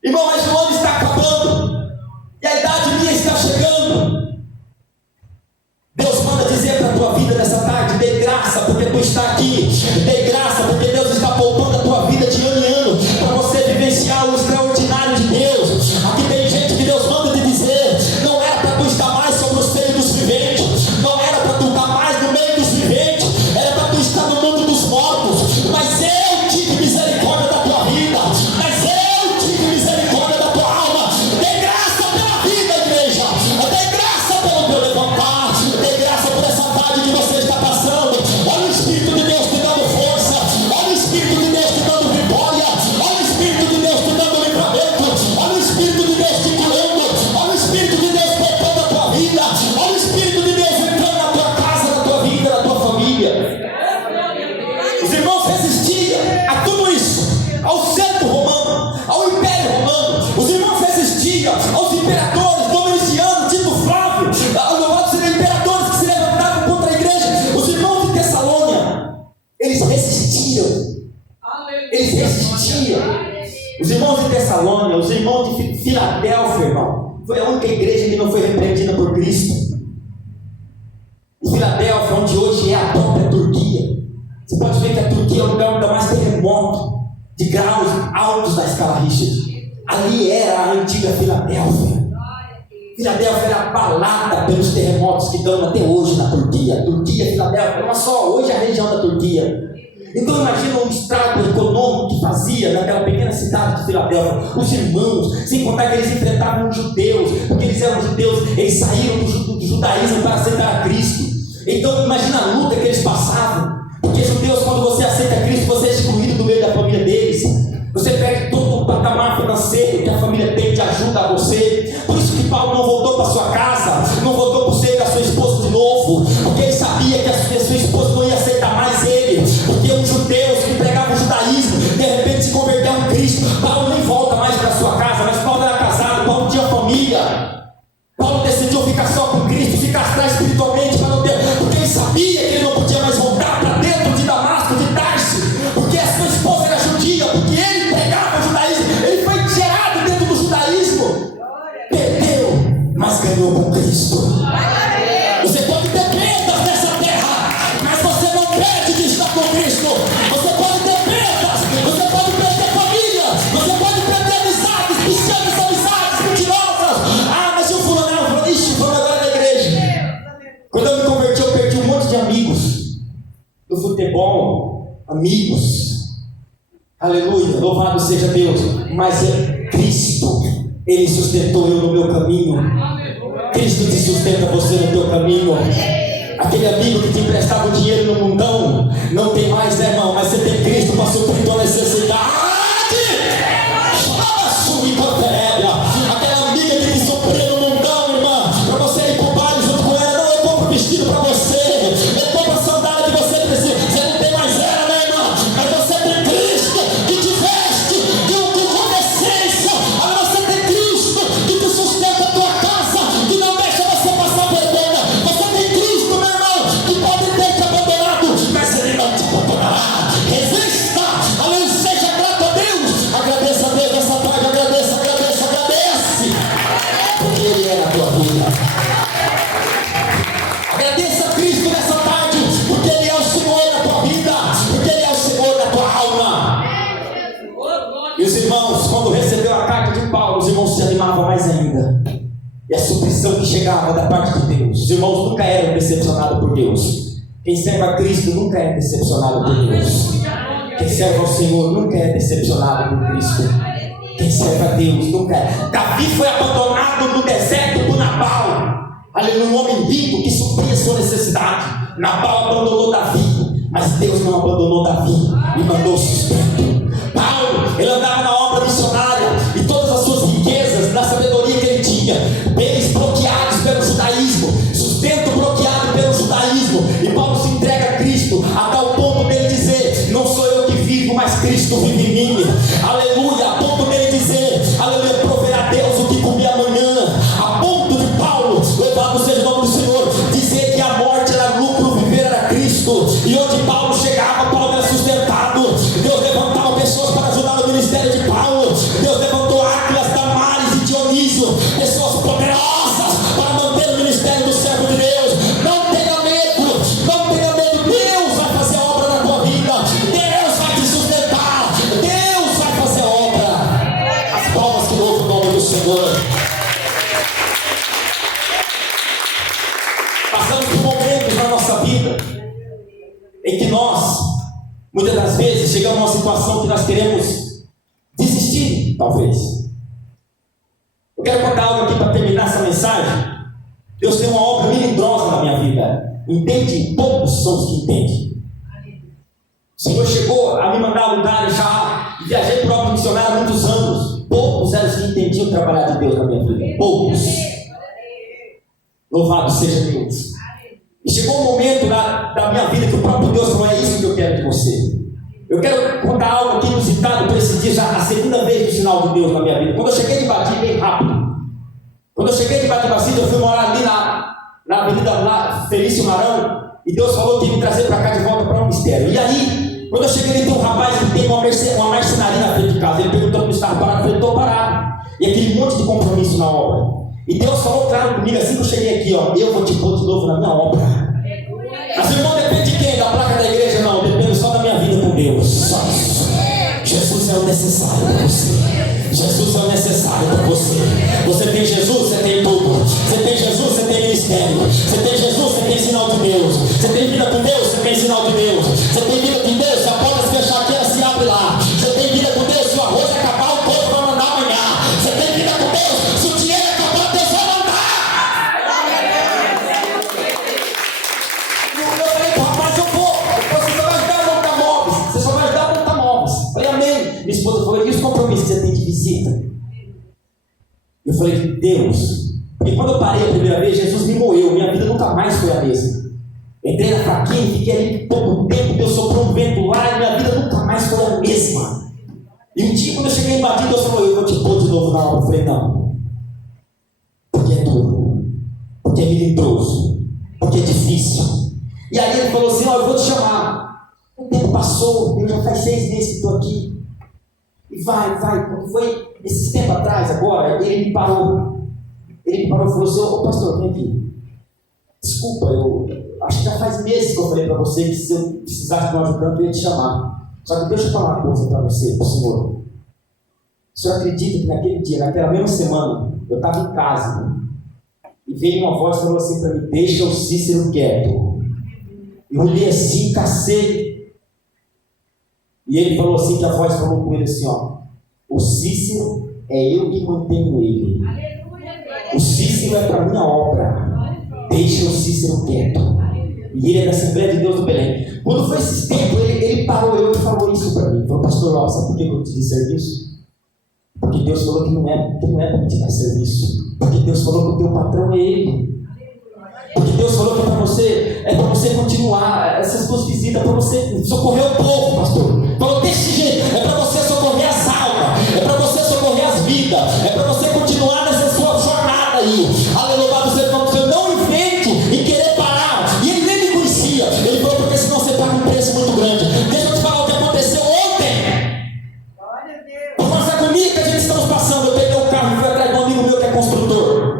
Irmão, mas o ano está acabando e a idade minha está chegando. Deus manda dizer para a tua vida nessa tarde: dê graça porque tu está aqui. Dê graça porque Deus está poupando a tua vida de ano em ano para você vivenciar o extraordinário de Deus. Aqui tem gente que Deus manda te dizer: não era para tu estar mais sobre o seio dos viventes, não era para tu estar mais no meio dos viventes, era para tu estar no mundo dos mortos. Mas eu tive misericórdia da tua vida, mas eu tive misericórdia da tua alma. Dê graça pela vida, igreja. Dê graça pelo teu levantar. Dê graça por essa tarde que você está passando. Olha o Espírito de Deus te dando força. Olha o Espírito de Deus te dando vitória. Olha o Espírito de Deus te dando livramento. Olha o Espírito de Deus te curando. Olha o Espírito de Deus poupando a tua vida. Olha o Espírito de Deus entrando na tua casa, na tua vida, na tua família. Os irmãos resistiam a tudo isso, ao centro romano, ao império romano. Os irmãos resistiam aos imperadores, Domiciano, Tito Flávio, louvado seja imperadores que se levantavam contra a igreja. Os irmãos de Tessalônia, eles resistiam. Eles resistiam. Os irmãos de Tessalônia, os irmãos de Filadélfia, irmão, foi a única igreja que não foi repreendida por Cristo. Em Filadélfia, onde hoje é a própria Turquia, você pode ver que a Turquia é o lugar onde dá mais terremoto, de graus altos da escala Richter. Ali era a antiga Filadélfia. Filadélfia era abalada pelos terremotos que dão até hoje na Turquia. Turquia, Filadélfia, não é só hoje a região da Turquia. Então imagina o estrago econômico que fazia naquela pequena cidade de Filadélfia. Os irmãos, sem contar que eles enfrentavam os judeus, porque eles eram judeus, eles saíram do judaísmo para aceitar a Cristo. Então imagina a luta que eles passavam. Porque judeus, quando você aceita Cristo, você é excluído do meio da família deles. Você perde todo o patamar financeiro que a família tem de ajuda a você. Por isso que Paulo não voltou para sua casa, não voltou para o seio da sua esposa de novo, porque ele sabia que a sua esposa não ia aceitar mais ele. Porque os judeus que pregavam o judaísmo, de repente se converteram em Cristo. Paulo nem volta mais para sua casa, mas Paulo era casado, Paulo tinha família. Paulo decidiu ficar só com Cristo, se castrar espiritualmente para não ter, porque ele sabia que ele não podia mais voltar para dentro de Damasco, de Tarso, porque a sua esposa era judia, porque ele pregava o judaísmo, ele foi gerado dentro do judaísmo. Perdeu, mas ganhou com Cristo. Você pode ter perdas nessa terra, mas você não perde de estar com Cristo. Você pode ter perdas, você pode perder família, você pode perder amizades, pichadas amizades mentirosas. Ah, mas o fulano era um ixi, foi agora da igreja. Quando eu me converti, eu perdi um monte de amigos do futebol, amigos. Aleluia, louvado seja Deus. Mas é Cristo, Ele sustentou eu no meu caminho. Cristo te sustenta você no teu caminho. Aquele amigo que te emprestava o dinheiro no mundão, não tem mais, né, irmão? Mas você tem Cristo para suprir tua necessidade. Aquela amiga que te supria no mundão, irmã, para você ir para o baile junto com ela. Não, eu compro vestido para você, eu compro a sandália que você precisa. Você não tem mais ela, né, irmã? Mas você tem Cristo que te veste com essência. Agora você tem Cristo que te sustenta a tua casa, que não deixa você passar vergonha. Você tem Cristo, meu irmão, que pode ter te abandonado, mas Ele não te abandonará. Resista, aleluia, seja grato a Deus. Agradeça a Deus nessa tarde, agradeça, porque Ele é a tua vida. Agradeça a Cristo nessa tarde, porque Ele é o Senhor da tua vida, porque Ele é o Senhor da tua alma. E os irmãos, quando recebeu a carta de Paulo, os irmãos se animavam mais ainda. E a suprição que chegava da parte de Deus. Os irmãos nunca eram decepcionados por Deus. Quem serve a Cristo nunca é decepcionado por Deus. Quem serve ao Senhor nunca é decepcionado por Cristo. Quem serve a Deus nunca é. Davi foi abandonado no deserto por Nabal. Aleluia, um homem rico que supria sua necessidade. Nabal abandonou Davi, mas Deus não abandonou Davi e mandou sustento. Paulo, ele andava na obra missionária e todas as suas riquezas, na sabedoria que ele tinha, bens bloqueados pelo judaísmo, sustento bloqueado pelo judaísmo, e Paulo se entrega a Cristo a tal ponto dele dizer: não sou eu que vivo, mas Cristo vive em mim. Aleluia, a ponto dele dizer: aleluia, proverá Deus o que comer amanhã. A ponto de Paulo, louvado seja o nome do Senhor, dizer Muitas das vezes chegamos a uma situação que nós queremos desistir, talvez. Eu quero contar algo aqui para terminar essa mensagem. Deus tem uma obra milagrosa na minha vida. Entende? Poucos são os que entendem. O Senhor chegou a me mandar a lugares já. Viajei por obra missionária há muitos anos. Poucos eram os que entendiam o trabalhar de Deus na minha vida. Poucos. Louvado seja Deus. E chegou um momento da minha vida que o próprio Deus falou: é isso que eu quero de você. Eu quero contar algo aqui inusitado por esse dia, já a segunda vez do sinal de Deus na minha vida. Quando eu cheguei de Badira, bem rápido. Quando eu cheguei de Badira, eu fui morar ali na Avenida Felício Marão. E Deus falou que ia me trazer para cá de volta para um mistério. E aí, quando eu cheguei ali, tem um rapaz que tem uma marcenaria na frente de casa. Ele perguntou para eu estar parado. Eu falei: estou parado. E aquele monte de compromisso na obra. E Deus falou claro comigo assim que eu cheguei aqui: ó, eu vou te pôr de novo na minha obra. Mas irmão, depende de quem? Da placa da igreja? Não, depende só da minha vida com Deus. Só isso. Jesus é o necessário para você. Jesus é o necessário para você. Você tem Jesus, você tem tudo. Você tem Jesus, você tem ministério. Você tem Jesus, você tem sinal de Deus. Você tem vida com Deus, você tem sinal de Deus. Você tem vida com Deus, se a porta se fechar aqui, ela se abre lá. Você tem vida com Deus, se o arroz acabar, o povo vai mandar amanhã. Você tem vida com Deus, se o dinheiro acabar, Deus vai mandar. Eu falei pro rapaz: eu vou. Você só vai ajudar a montar móveis. Você só vai ajudar a montar móveis. Eu falei: amém. Minha esposa falou: e os compromissos que você tem de visita? Eu falei: Deus. Porque quando eu parei a primeira vez, Jesus me moeu. Minha vida nunca mais foi a mesma. Entrei na fraquinha, fiquei ali pouco tempo, Deus soprou um vento lá e minha vida nunca mais foi a mesma. E um dia, quando eu cheguei em Badira, Deus falou: eu vou te pôr de novo na obra. Eu falei: não. Porque é duro. Porque é milagroso. Porque é difícil. E aí ele falou assim: ó, eu vou te chamar. O tempo passou, eu já faz 6 meses que estou aqui. E vai. Quando foi esses tempos atrás, agora, ele me parou. Ele me parou e falou assim: ô pastor, vem aqui. Desculpa, eu acho que já faz meses que eu falei para você que se eu precisasse de um ajudante, eu ia te chamar. Só que deixa eu falar uma coisa para você, para o senhor. O senhor acredita que naquele dia, naquela mesma semana, eu estava em casa e veio uma voz e falou assim para mim: deixa o Cícero quieto. Eu olhei assim, cacei. E ele falou assim, que a voz falou com ele assim: ó, o Cícero é eu que mantenho ele. O Cícero é para minha obra. Deixa o Cícero quieto. E ele é da Assembleia de Deus do Belém. Quando foi esse tempo, ele parou eu e falou isso para mim. Falou: pastor Lopes, sabe por que eu te dei serviço? Porque Deus falou que não é para me te dar serviço. Porque Deus falou que o teu patrão é ele. Porque Deus falou que é para você continuar essas suas visitas, para você socorrer o povo, pastor. Falou desse jeito: é para você socorrer as almas, é para você socorrer as vidas, é para você continuar nessa sua jornada aí. Aleluia, você não invente em querer parar. E ele nem me conhecia. Ele falou: porque senão você paga um preço muito grande. Deixa eu te falar o que aconteceu ontem. Por uma agonia que a gente estamos passando, eu peguei o carro e fui atrás de um amigo meu que é construtor.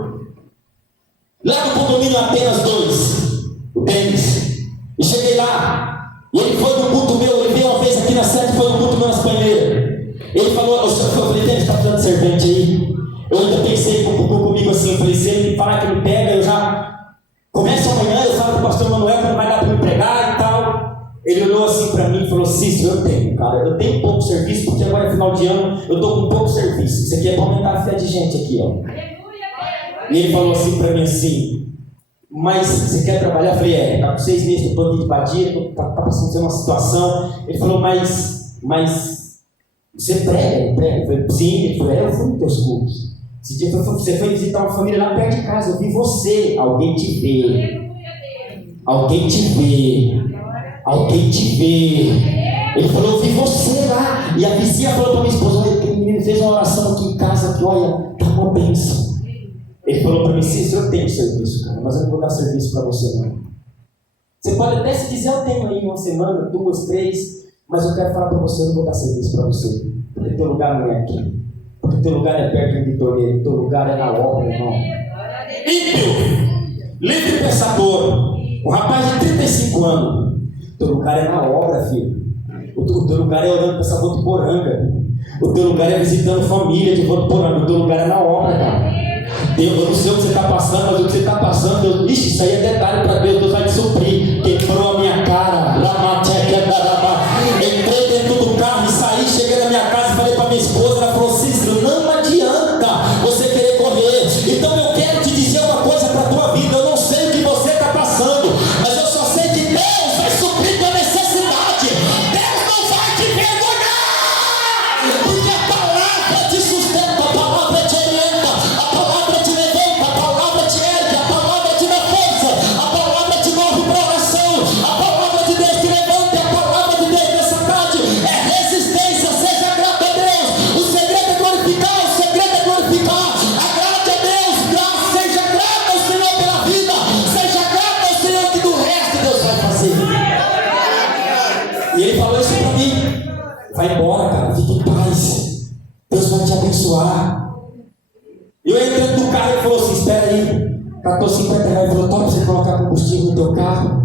Lá no condomínio Apenas 2, o Denis. E cheguei lá, e ele foi no culto meu, ele veio uma vez aqui na sede, foi no culto meu nas banheiras. Ele falou: eu falei: Denis, está precisando de servente aí? Eu ainda pensei comigo assim, eu falei: se ele me falar que me pega, eu já começo amanhã, eu falo com o pastor Manuel que não vai dar para me pregar e tal. Ele olhou assim para mim e falou: Cícero, eu tenho, cara, eu tenho pouco serviço, porque agora é final de ano, eu estou com pouco serviço. Isso aqui é para aumentar a fé de gente aqui, ó. E ele falou assim para mim assim: mas você quer trabalhar? Eu falei: está com 6 meses que eu estou aqui de Badira, está passando por uma situação. Ele falou: mas você prega? Eu falei: sim. Ele falou: eu fui nos teus cultos. Esse dia você foi visitar uma família lá perto de casa, eu vi você. Alguém te vê. Alguém te vê. Alguém te vê. Ele falou: eu vi você lá. E a vizinha falou para minha esposa: olha, aquele menino fez uma oração aqui em casa, que olha, está uma bênção. Ele falou para mim: Cícero, eu tenho serviço, cara, mas eu não vou dar serviço para você não. Você pode até se dizer: eu tenho aí 1 semana, 2, 3, mas eu quero falar para você: eu não vou dar serviço para você, porque teu lugar não é aqui, porque teu lugar é perto de torneio, teu lugar é na obra, irmão. Ímpio, livre pensador, um rapaz de 35 anos, teu lugar é na obra, filho. O teu lugar é orando para essa Votuporanga, o teu lugar é visitando família de Votuporanga, o teu lugar é na obra, cara. Deus, eu não sei o que você está passando, mas o que você está passando, Deus, ixi, isso aí é detalhe para Deus, Deus vai te suprir. Quebrou a minha cara, ele Vai embora, cara, fique em paz. Deus vai te abençoar. Eu entrei dentro do carro e ele falou assim: espera aí. Catou R$50 e falou: toma pra você colocar combustível no teu carro.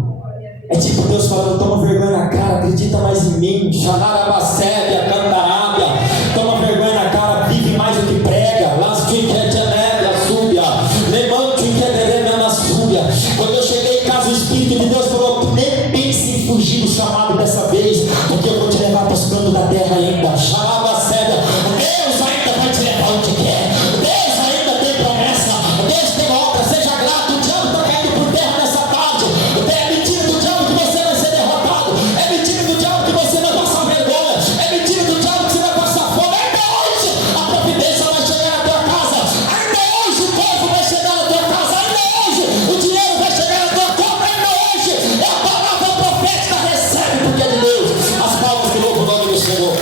É tipo Deus falando: toma vergonha na cara, acredita mais em mim. Xanarabacébia, cantarábia. Toma vergonha na cara, vive mais do que prega. Las Quinquetenélia, súbia. Levante o Quinquetenélia na súbia. Quando eu cheguei em casa, o Espírito de Deus falou: nem pense em fugir do chamado dessa vez, porque eu vou te levar para os cantos da terra ainda. Xanarabacébia. Deus ainda vai te levar onde quer. Deus ainda tem promessa. Deus tem obra. Seja grato. O diabo está caindo por terra nessa tarde. É mentira do diabo que você vai ser derrotado. É mentira do diabo que você vai passar vergonha. É mentira do diabo que você vai passar fome. Ainda hoje a providência vai chegar na tua casa. Ainda hoje o povo vai chegar na tua casa. Ainda hoje o dinheiro vai chegar na tua conta. Ainda hoje é a palavra profética. Recebe porque é de Deus. As palmas que louvam o nome do Senhor.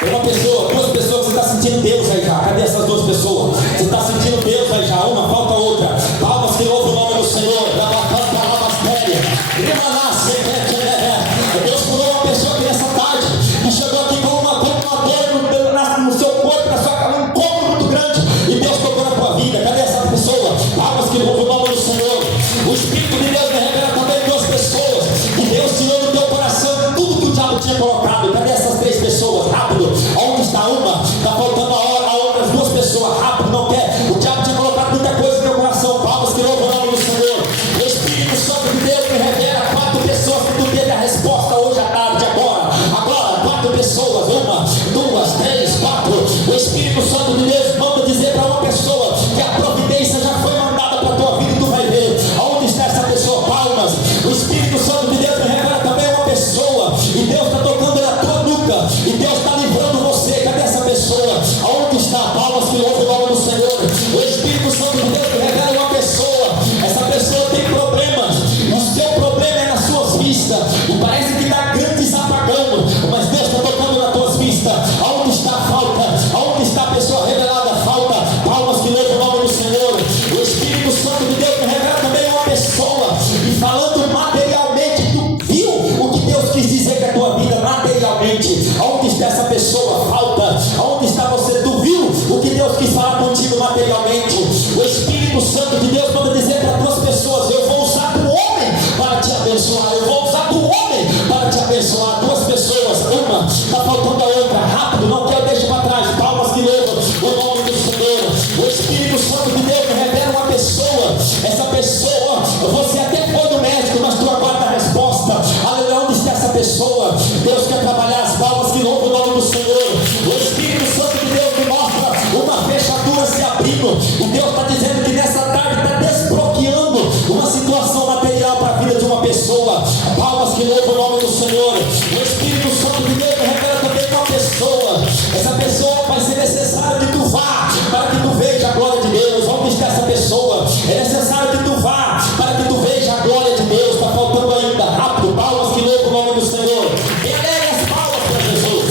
Tem uma pessoa, duas pessoas que você está sentindo Deus aí já. Cadê essas duas pessoas? Você está sentindo Deus aí já. Uma, falta outra. Palmas que louvam o nome do Senhor. Deus curou uma pessoa aqui nessa tarde e chegou aqui com uma dor no seu corpo, na sua cara, um corpo muito grande. E Deus tocou na tua vida. Cadê essa pessoa? Palmas que louvam o nome do Senhor. O Espírito de Deus me revela também duas pessoas. E Deus tirou do teu coração tudo que o diabo tinha colocado. Cadê essas três pessoas? Rápido. Onde está uma? Está faltando a hora, a outras duas pessoas. Rápido, não quer. O diabo tinha colocado muita coisa no teu coração. Palmas que louvam o nome do Senhor. O Espírito Santo de Deus me revela quatro pessoas que tu teve a resposta hoje à tarde, agora. Agora, quatro pessoas. Uma, duas, três, quatro. O Espírito Santo de Deus manda dizer para uma pessoa que a providência já foi mandada para a tua vida e tu vai ver. Aonde está essa pessoa? Palmas. O Espírito Santo de Deus me revela também uma pessoa. E Deus está tocando na tua nuca. E Deus está livrando você. Cadê essa pessoa? Aonde está? Palmas que louvam o nome do Senhor. O Espírito Santo de Deus me revela uma pessoa. Essa pessoa tem problemas. O seu problema é nas suas vistas. E parece que está grandes apagando. Mas Deus está tocando nas tuas vistas. Aonde está a falta? Aonde está a pessoa revelada? Falta. Palmas que louvam o nome do Senhor. O Espírito Santo de Deus me revela também uma pessoa. E falando materialmente, tu viu o que Deus quis dizer com a tua vida materialmente. Aonde está essa pessoa? Falta. Aonde está você? Tu viu o que Deus quis falar contigo materialmente. O Espírito Santo de Deus manda dizer para duas pessoas: eu vou usar do homem para te abençoar. Eu vou usar do homem para te abençoar. Duas pessoas. Uma, está faltando a outra. Rápido, não quero deixar para trás. Palmas que louvam o nome do Senhor. O Espírito Santo de Deus me revela uma pessoa. Essa pessoa, você até foi no médico, mas tu aguarda a resposta. Aleluia, onde está essa pessoa? Deus quer trabalhar. As palmas que louvam o nome do Senhor. O Espírito Santo de Deus me mostra uma fechadura se abrindo. E Deus está dizendo que nessa tarde está desbloqueando uma situação material para a vida de uma pessoa. Palmas que louvam o nome do Senhor. O Espírito Santo de Deus me revela também uma pessoa. Essa pessoa vai ser necessário que tu vá para que tu veja a glória de Deus. Onde está essa pessoa? É necessário que tu vá para que tu veja a glória de Deus. Está faltando ainda. Rápido, palmas que louvam o nome do Senhor. E alegre as palmas para Jesus.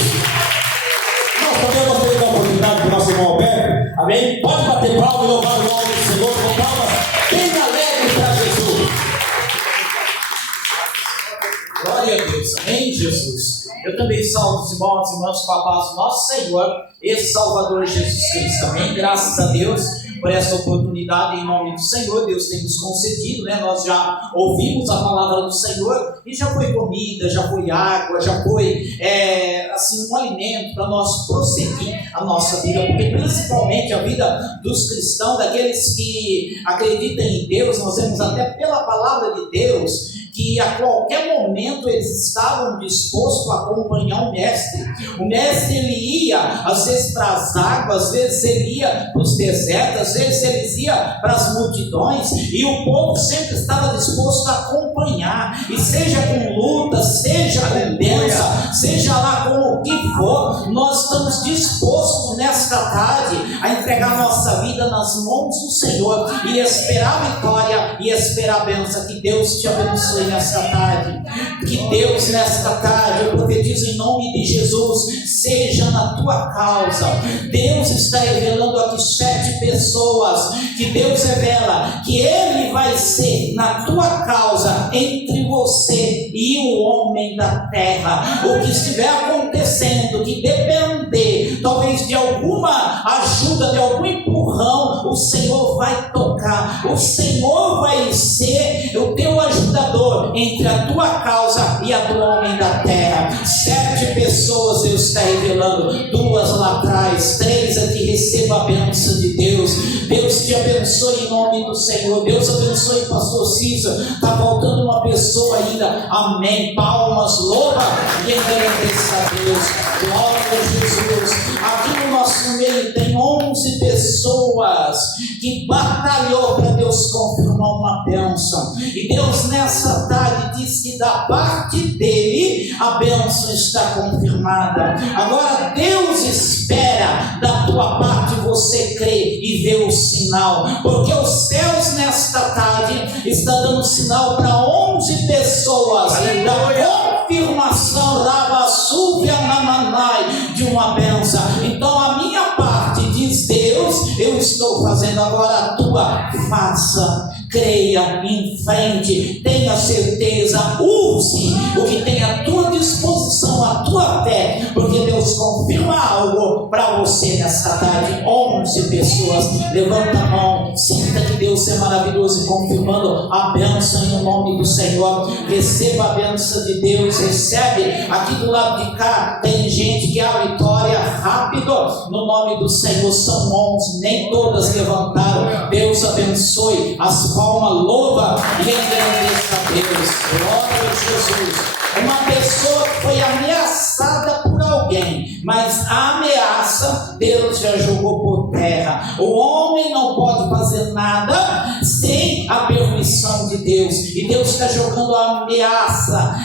Nós também gostaríamos de dar oportunidade para o nosso irmão Alberto. Amém? Pode bater palma e louvar o nome do Senhor com palmas bem alegres para Jesus. Glória a Deus, amém, Jesus. Eu também salvo os irmãos e irmãs com a paz do nosso Senhor e Salvador Jesus Cristo, amém. Graças a Deus por essa oportunidade em nome do Senhor. Deus tem nos concedido, né? Nós já ouvimos a palavra do Senhor e já foi comida, já foi água, já foi assim, um alimento para nós prosseguir a nossa vida, porque principalmente a vida dos cristãos, daqueles que acreditam em Deus, nós vemos até pela palavra de Deus que a qualquer momento eles estavam dispostos a acompanhar o mestre. O mestre, ele ia às vezes para as águas, às vezes ele ia para os desertos, às vezes ele ia para as multidões, e o povo sempre estava disposto a acompanhar, e seja com luta, seja com bênção, seja lá com o que for, nós estamos dispostos nesta tarde a entregar nossa vida nas mãos do Senhor e esperar a vitória e esperar a bênção. Que Deus te abençoe nesta tarde. Que Deus nesta tarde, eu profetizo em nome de Jesus, seja na tua causa. Deus está revelando aqui 7 pessoas, que Deus revela que Ele vai ser na tua causa, entre você e o homem da terra. O que estiver acontecendo, que depender talvez de alguma ajuda, de algum empurrão, o Senhor vai tocar, o Senhor vai ser o teu ajudador entre a tua causa e a do homem da terra. 7 pessoas Deus está revelando, 2 lá atrás, 3 aqui. Receba a bênção de Deus. Deus te abençoe em nome do Senhor. Deus abençoe o pastor Cisa. Está faltando uma pessoa ainda. Amém. Palmas, louva e agradeça a Deus. Glória a Jesus. Aqui no nosso meio tem 11 pessoas que batalhou para Deus confirmar uma bênção. E Deus nessa tarde diz que da parte dele a bênção está confirmada. Agora Deus espera da tua parte você crer e ver o sinal, porque os céus nesta tarde estão dando sinal para 11 pessoas da confirmação de uma bênção. Então a minha parte, diz Deus, eu estou fazendo, agora a tua faça, creia, enfrente, tenha certeza, use o que tem à tua disposição, a tua fé, porque Deus confirma algo para você nesta tarde. 11 pessoas, levanta a mão, sinta que Deus é maravilhoso e confirmando a bênção em nome do Senhor. Receba a bênção de Deus, recebe. Aqui do lado de cá tem gente que a vitória rápido no nome do Senhor. São 11, nem todas levantaram. Deus abençoe. As palmas, louva e engrandeça a Deus. Glória a Jesus. Uma pessoa que foi ameaçada por alguém, mas a ameaça Deus já jogou por terra. O homem não pode fazer nada sem a permissão de Deus, e Deus está jogando a ameaça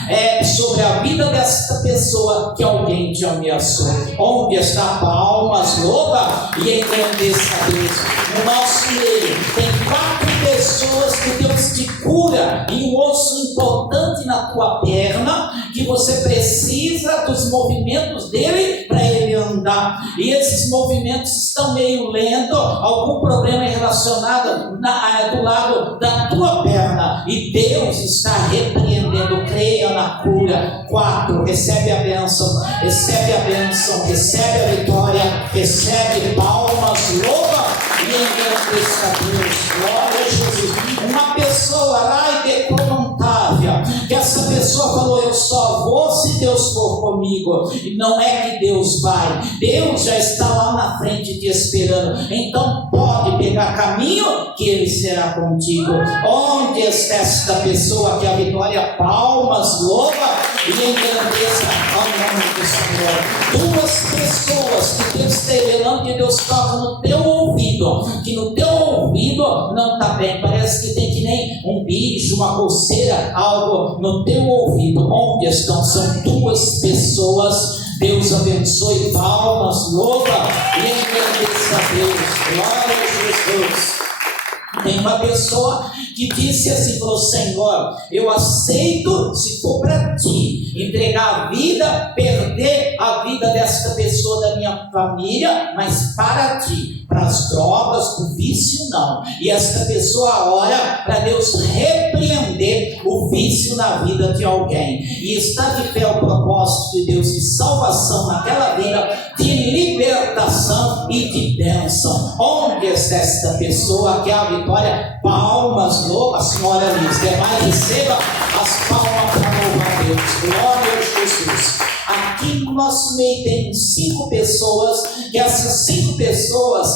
sobre a vida desta pessoa que alguém te ameaçou. Onde está? Palmas, louva e engrandeça a Deus. No nosso meio tem 4 pessoas que Deus te cura, e um osso importante na tua perna, que você precisa dos movimentos dele para ele andar, e esses movimentos estão meio lentos, algum problema relacionado do lado da tua perna, e Deus está repreendendo. Creia na cura. 4, recebe a bênção, recebe a bênção, recebe a vitória, recebe. Palmas, louva e engrandeça a Deus. Glória a Jesus. Uma pessoa lá e decontávia, que essa pessoa falou: eu só vou se Deus for comigo. E não é que Deus vai, Deus já está lá na frente te esperando. Então pode pegar caminho que Ele será contigo. Onde está esta pessoa que a vitória? Palmas, louva e engrandeça ao nome do Senhor. 2 pessoas que Deus está revelando, que Deus toca no teu ouvido, que no teu ouvido não está bem, parece que tem que nem um bicho, uma coceira, algo no teu ouvido. Onde estão? São 2 pessoas. Deus abençoe. Palmas, louva e engrandeça a Deus. Glória a Jesus. Tem uma pessoa que disse assim, falou: Senhor, eu aceito, se for para ti, entregar a vida, perder a vida desta pessoa da minha família, mas para ti, para as drogas, para o vício não. E esta pessoa ora para Deus repreender o vício na vida de alguém, e está de pé o propósito de Deus de salvação naquela vida, de libertação e de bênção. Onde está esta pessoa que é a vitória? Palmas, louva. A senhora Liz, demais receba as palmas para louvar a Deus. Glória a Jesus. Aqui no nosso meio tem 5 pessoas, que essas 5 pessoas,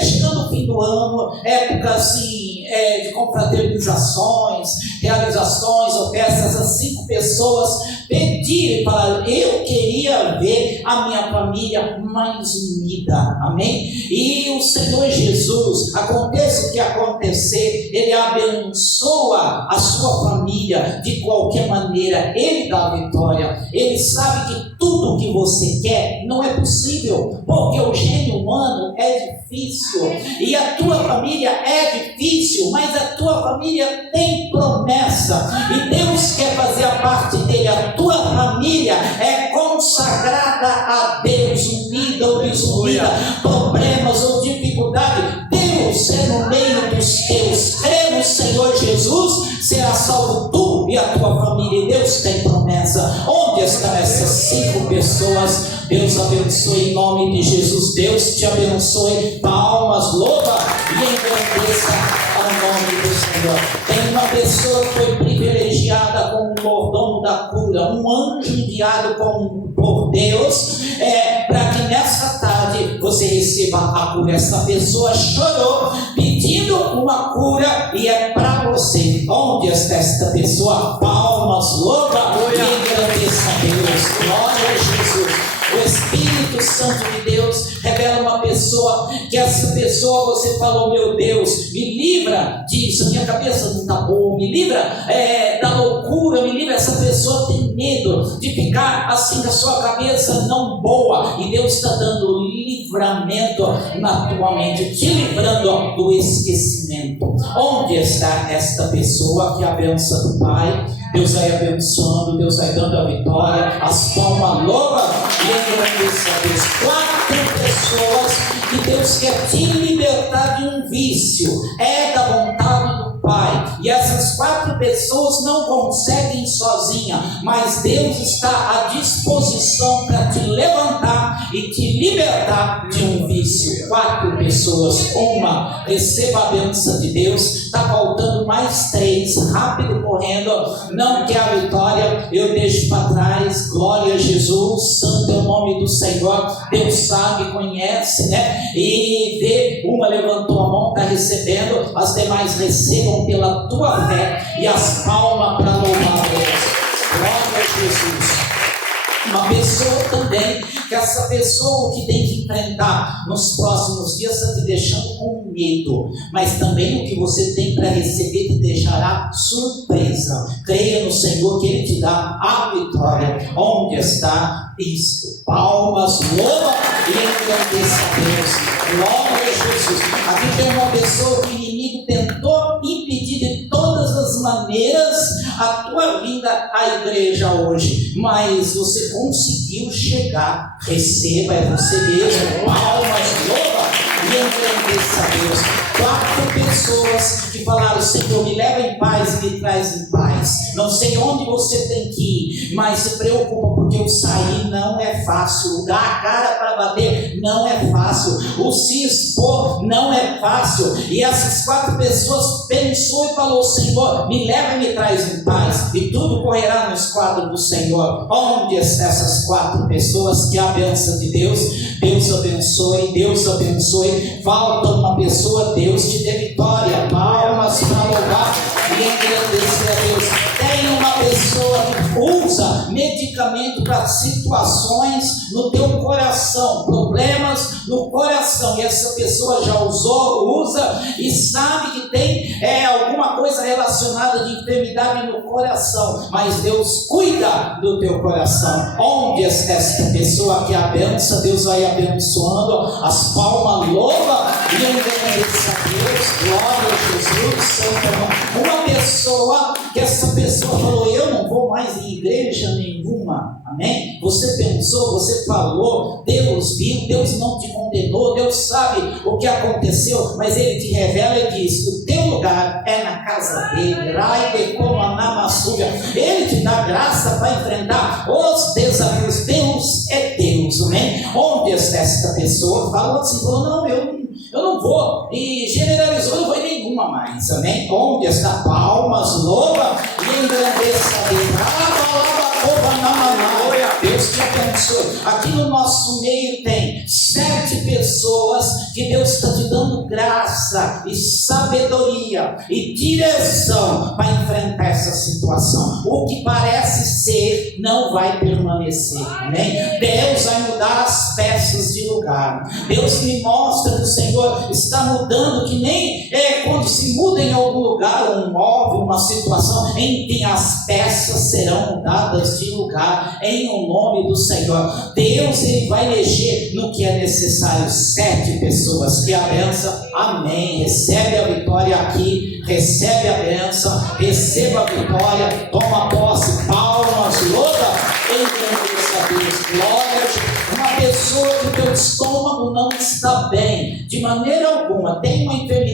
chegando no fim do ano, época assim, de confraternizações, realizações, ofertas, essas 5 pessoas pediram e falaram: eu queria ver a minha família mais unida. Amém? E o Senhor Jesus, aconteça o que acontecer, Ele abençoa a sua família de qualquer maneira. Ele dá a vitória. Ele sabe que tudo que você quer não é possível, porque o gênio humano é difícil, e a tua família é difícil, mas a tua família tem promessa, e Deus agrada a Deus, unida ou desunida, problemas ou dificuldade, Deus é no meio dos teus. Crê no Senhor Jesus, será salvo tu e a tua família. E Deus tem promessa. Onde estão essas 5 pessoas? Deus abençoe em nome de Jesus. Deus te abençoe. Palmas, louva e engrandeça ao nome do Senhor. Tem uma pessoa que foi privilegiada com o mordomo da cura, um anjo enviado por Deus, para que nessa tarde você receba a cura. Essa pessoa chorou pedindo uma cura e é para você. Onde está esta pessoa? Palmas, louva e engrandeça a Deus. Glória a Jesus. O Espírito Santo de Deus revela uma pessoa, que essa pessoa você falou: meu Deus, me livra disso, minha cabeça não está boa, me livra da loucura, me livra. Essa pessoa tem medo de ficar assim com a sua cabeça não boa, e Deus está dando livramento na tua mente, te livrando do esquecimento. Onde está esta pessoa? Que a bênção do Pai, Deus vai abençoando, Deus vai dando a vitória. As palmas, louva e agradeça a Deus. 4 pessoas que Deus quer te libertar de um vício, é da vontade do Pai, e essas 4 pessoas não conseguem sozinha, mas Deus está à disposição para te levantar e te libertar de um vício. 4 pessoas. Uma, receba a bênção de Deus. Está faltando mais 3, rápido, correndo. Não quer a vitória, eu deixo para trás. Glória a Jesus, santo é o nome do Senhor. Deus sabe, conhece, né? E vê, uma levantou a mão, está recebendo. As demais recebam pela tua fé, e as palmas para louvar a Deus. Glória a Jesus. Uma pessoa também, que essa pessoa que tem que enfrentar nos próximos dias está te deixando com medo, mas também o que você tem para receber te deixará surpresa. Creia no Senhor que Ele te dá a vitória. Onde está isto? Palmas, louva e engrandeça a Deus. Glória a Jesus. Aqui tem uma pessoa que o inimigo tentou impedir de todas as maneiras a tua vinda à igreja hoje, mas você conseguiu chegar. Receba, é você mesmo. Palmas, louva e engrandeça a Deus. 4 pessoas que falaram: Senhor, me leva em paz e me traz em paz. Não sei onde você tem que ir, mas se preocupa, porque o sair não é fácil, o dar a cara para bater não é fácil, o se expor não é fácil. E essas 4 pessoas pensou e falou: Senhor, me leva e me traz em paz, e tudo correrá nos quadros do Senhor. Onde estão essas 4 pessoas? Que a bênção de Deus, Deus abençoe, Deus abençoe. Falta uma pessoa, Deus te dê vitória. Palmas para louvar e agradecer a Deus. Tem uma pessoa que usa medicamento para situações no teu coração, problemas no coração, e essa pessoa já usa e sabe que tem alguma coisa relacionada de enfermidade no coração, mas Deus cuida do teu coração. Onde está esta pessoa? Que a bênção, Deus vai abençoando. As palmas, louva e agradeça a Deus. Glória a Jesus, Santo. Uma pessoa, que essa pessoa falou: eu não vou mais em igreja nenhuma. Amém? Você pensou, você falou, Deus viu, Deus não te condenou, Deus sabe o que aconteceu, mas Ele te revela e diz: o teu lugar é na casa dele. Ele te dá graça para enfrentar os desafios. Deus é Deus, amém? Onde está esta pessoa? Falou assim, falou: não, eu não vou, e generalizou, não vou em nenhuma mais, amém? Onde está? Palmas, louva e engrandeça a Deus. Deus te abençoe. Aqui no nosso meio tem 7 pessoas que Deus está te dando graça e sabedoria e direção para enfrentar essa situação. O que parece ser não vai permanecer, amém? Deus vai mudar as peças de lugar. Deus me mostra que o Senhor está mudando, que nem quando se muda em algum lugar um móvel, uma situação, em que as peças serão mudadas de lugar em o nome do Senhor. Deus, Ele vai mexer no que é necessário. 7 pessoas, que a benção, amém. Recebe a vitória aqui, recebe a benção, receba a vitória, toma posse, palmas, louva, em nome de Deus, glória a Deus.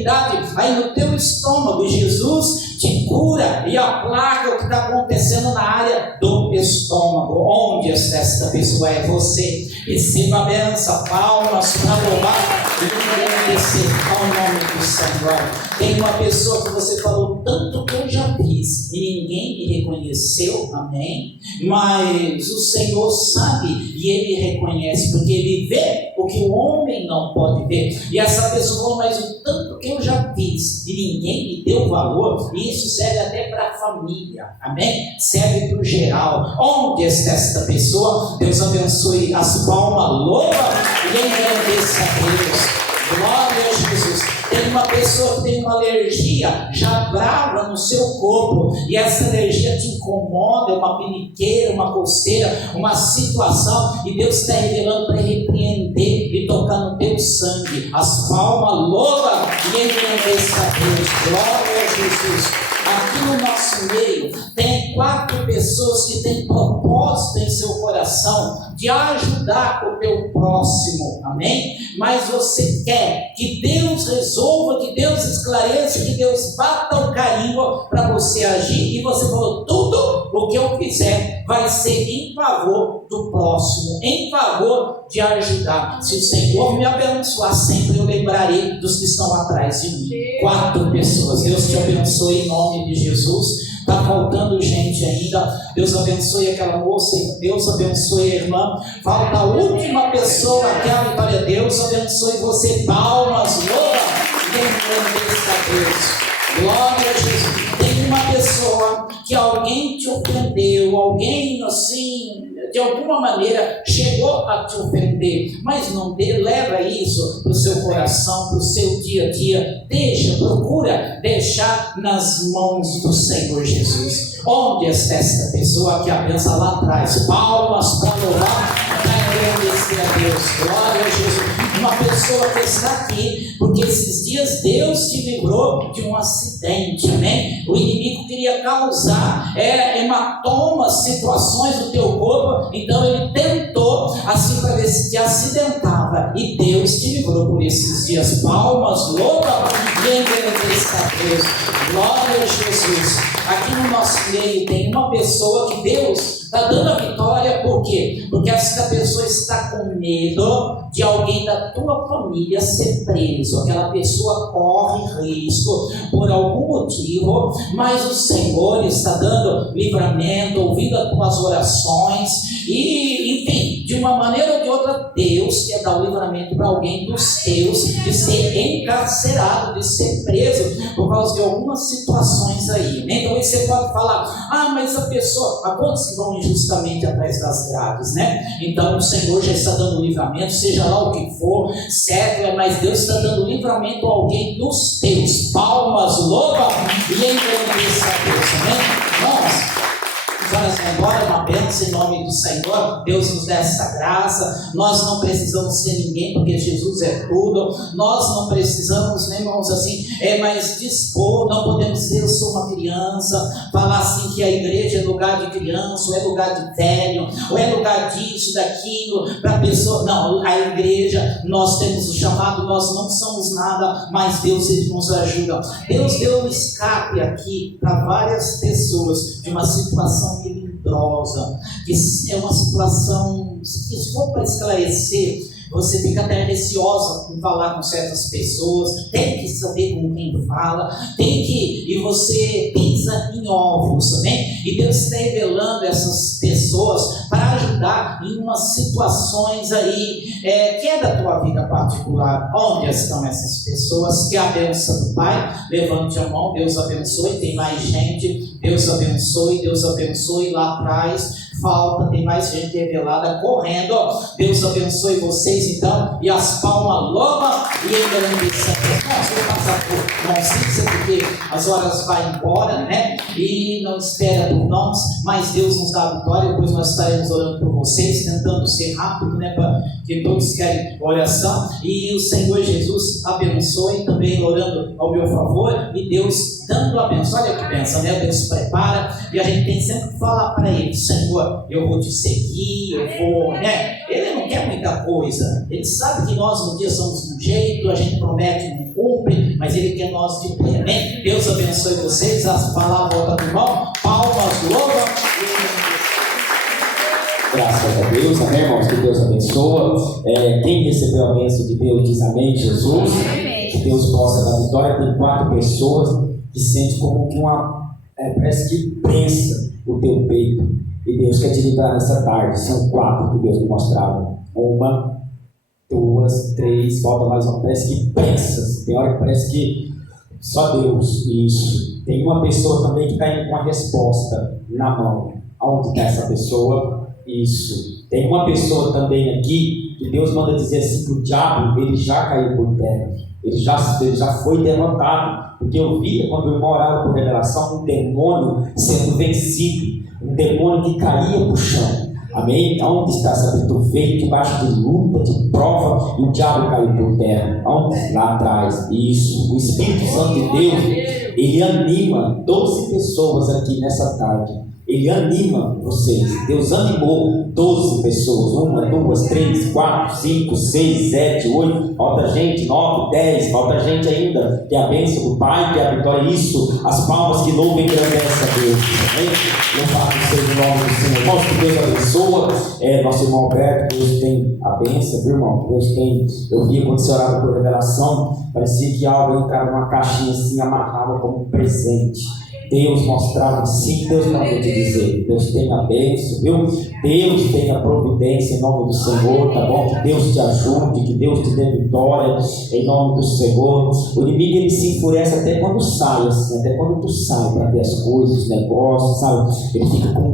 enfermidade aí no teu estômago, Jesus te cura e aplaca o que está acontecendo na área do estômago. Onde esta pessoa é você? Receba a benção, palmas para louvar e agradecer ao nome do Senhor. Tem uma pessoa que você falou, tanto que eu já fiz e ninguém me reconheceu, amém? Mas o Senhor sabe e Ele reconhece, porque Ele vê o que o homem não pode ver. E essa pessoa falou, mas o tanto que eu já fiz e ninguém me deu valor, e isso serve até para a família, amém? Serve para o geral. Onde está esta pessoa? Deus abençoe as palmas, louva e agradeça a Deus. Glória a Jesus. Tem uma pessoa que tem uma alergia já brava no seu corpo, e essa alergia te incomoda, uma peniqueira, uma coceira, uma situação, e Deus está revelando para repreender e tocar no teu sangue. As palmas, louva e agradeça a Deus. Glória a Jesus. Aqui no nosso meio tem 4 pessoas que têm propósito em seu coração de ajudar o teu próximo, amém? Mas você quer que Deus resolva, que Deus esclareça, que Deus bata o carimbo para você agir, e você falou, tudo o que eu fizer vai ser em favor do próximo, em favor de ajudar. Se o Senhor me abençoar sempre, eu lembrarei dos que estão atrás de mim. 4 pessoas. Deus te abençoe em nome de Jesus. Está faltando gente ainda. Deus abençoe aquela moça, Deus abençoe a irmã. Falta a última pessoa, aquela vitória. Deus abençoe você. Palmas, louva e engrandeça a Deus. Glória a Jesus. Tem uma pessoa que alguém te ofendeu, alguém assim, de alguma maneira chegou a te ofender, mas não leva isso para o seu coração, para o seu dia a dia. Procura deixar nas mãos do Senhor Jesus. Onde está esta pessoa que a pensa lá atrás? Palmas para louvar, para agradecer a Deus. Glória a Jesus. Uma pessoa que está aqui, porque esses dias Deus te livrou de um acidente, amém? O inimigo queria causar hematomas, situações do teu corpo, então ele tentou assim para ver se te acidentava, e Deus te livrou por esses dias. Palmas, louva e agradeça a Deus. Glória a Jesus. Aqui no nosso meio tem uma pessoa que Deus está dando a vitória. Por quê? Porque essa pessoa está com medo de alguém da tua família ser preso. Aquela pessoa corre risco por algum motivo, mas o Senhor está dando livramento, ouvindo as tuas orações, e enfim, de uma maneira ou de outra, Deus quer dar o livramento para alguém dos teus de ser encarcerado, de ser preso por causa de algumas situações aí. Então aí você pode falar, mas a pessoa, há quantos que vão injustamente atrás das grades, né? Então o Senhor já está dando livramento, seja lá o que for, certo? Mas Deus está dando livramento a alguém dos teus. Palmas, louva e engrandeça a Deus, amém? Irmãos, horas vão embora, uma bênção em nome do Senhor. Deus nos dá essa graça. Nós não precisamos ser ninguém, porque Jesus é tudo. Nós não precisamos, né, irmãos, assim, mas dispor. Não podemos dizer eu sou uma criança, falar assim que a igreja é lugar de criança, ou é lugar de velho, ou é lugar disso, daquilo, para a pessoa. Não, a igreja, nós temos o chamado, nós não somos nada, mas Deus, Ele nos ajuda. Deus deu um escape aqui para várias pessoas de uma situação melindrosa, que é uma situação que, se for para esclarecer, você fica até receosa em falar com certas pessoas, tem que saber com quem fala, e você pisa em ovos, amém? E Deus está revelando essas pessoas para ajudar em umas situações aí, que é da tua vida particular. Onde estão essas pessoas? Que a bênção do Pai, levante a mão, Deus abençoe. Tem mais gente, Deus abençoe lá atrás. Falta, tem mais gente revelada correndo. Deus abençoe vocês então, e as palmas louva e engrandeça. Nossa, vou passar por não porque as horas vai embora, né? E não espera por nós, mas Deus nos dá a vitória. Depois nós estaremos orando por vocês, tentando ser rápido, né? Porque todos querem oração. E o Senhor Jesus abençoe também, orando ao meu favor, e Deus dando a bênção. Olha que bênção, né? Deus prepara, e a gente tem sempre que falar para Ele: Senhor, eu vou te seguir, eu vou, né? Ele não quer muita coisa, Ele sabe que nós um dia somos de um jeito, a gente promete, não cumpre, mas Ele quer nós de pé, amém? Deus abençoe vocês. As palavras voltam para o irmão. Palmas, louva. Graças a Deus, amém, irmãos? Que Deus abençoa. Quem recebeu a bênção de Deus diz amém, Jesus. Que Deus possa dar vitória. Tem 4 pessoas que sentem como que parece que prensa o teu peito. E Deus quer te livrar nessa tarde. São 4 que Deus me mostrava. 1, 2, 3, volta mais uma. Parece que prensa. Tem hora que parece que só Deus. Isso. Tem uma pessoa também que está indo com a resposta na mão. Aonde está essa pessoa? Isso. Tem uma pessoa também aqui que Deus manda dizer assim que o diabo ele já caiu por terra. Ele já foi derrotado. Porque eu via quando o irmão orava por revelação um demônio sendo vencido. Um demônio que caía para o chão. Amém? Aonde está? Sabe, tu veio debaixo de luta, de prova, e o diabo caiu por terra. Aonde? Lá atrás. Isso. O Espírito Santo de Deus, ele anima 12 pessoas aqui nessa tarde. Ele anima vocês. Deus animou 12 pessoas. 1, 2, 3, 4, 5, 6, 7, 8. Falta gente, 9, 10. Falta gente ainda. Que é a bênção do Pai, que é a vitória. Isso. As palmas que louvam e engrandecem a Deus. Amém? Louvado seja o nome do Senhor. Irmãos, que Deus abençoa. Nosso irmão Alberto, Deus tem a bênção, viu, irmão? Deus tem. Eu via quando você orava por revelação, parecia que algo entrava numa caixinha assim, amarrava como um presente. Deus mostrava sim, Deus não vai te dizer. Deus tem a bênção, viu? Deus tem a providência em nome do Senhor, tá bom? Que Deus te ajude, que Deus te dê vitória em nome do Senhor. O inimigo ele se enfurece até quando sai, assim, até quando tu sai para ver as coisas, os negócios, sabe?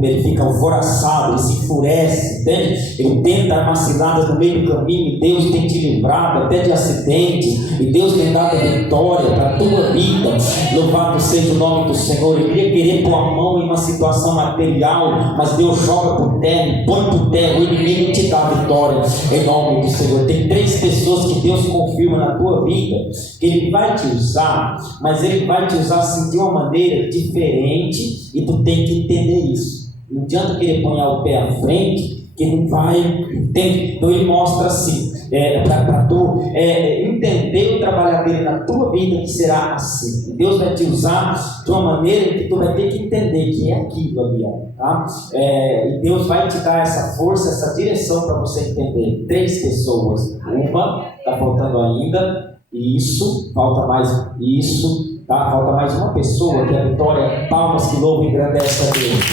Ele fica alvoroçado, ele se enfurece, entende? Ele tenta armar ciladas no meio do caminho e Deus tem te livrado até de acidentes e Deus tem dado vitória para a tua vida. Louvado seja o nome do Senhor. Ele queria querer pôr a mão em uma situação material, mas Deus joga por terra, põe por terra, o inimigo te dá vitória em nome do Senhor. Tem 3 pessoas que Deus confirma na tua vida que Ele vai te usar, mas Ele vai te usar assim, de uma maneira diferente e tu tem que entender isso. Não adianta querer pôr o pé à frente que não vai entender. Então Ele mostra assim, para tu entender o trabalho dele na tua vida, que será assim. E Deus vai te usar de uma maneira que tu vai ter que entender que é aquilo ali, tá? E Deus vai te dar essa força, essa direção para você entender. 3 pessoas, uma está faltando ainda, isso, falta mais isso, tá? Falta mais uma pessoa, que é a Vitória. Palmas que louvam e engrandecem a Deus.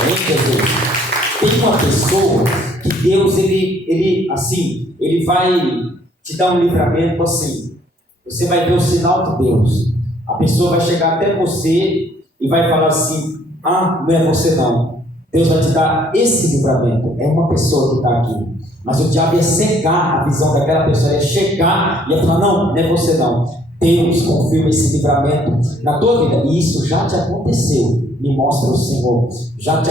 Amém, Jesus? Tem uma pessoa que Deus, ele vai te dar um livramento assim. Você vai ver o sinal de Deus. A pessoa vai chegar até você e vai falar assim: ah, não é você não. Deus vai te dar esse livramento. É uma pessoa que está aqui. Mas o diabo ia cegar a visão daquela pessoa, ia chegar e ia falar: não é você não. Deus confirma esse livramento na tua vida. E isso já te aconteceu. Me mostra o Senhor. Já te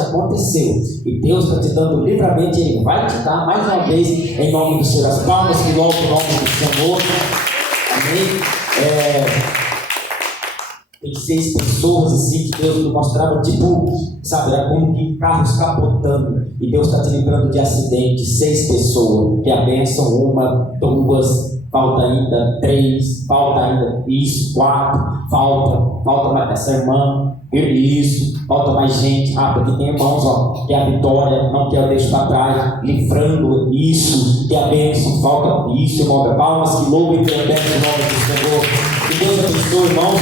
aconteceu. E Deus está te dando livramento. E Ele vai te dar mais uma vez em nome do Senhor. As palmas que louvam o nome do Senhor. Amém. Tem 6 pessoas assim que Deus me mostrava, tipo, sabe, era como que carros capotando. E Deus está te livrando de acidente. 6 pessoas. Que a bênção, 1, 2. Falta ainda 3, falta ainda isso, 4, falta mais essa irmã, isso, falta mais gente, porque tem irmãos, ó, que a vitória não quer deixar para trás, livrando isso, que a bênção, falta isso, irmão, palmas que louvam e engrandecem o nome do Senhor. Que Deus abençoe, irmãos,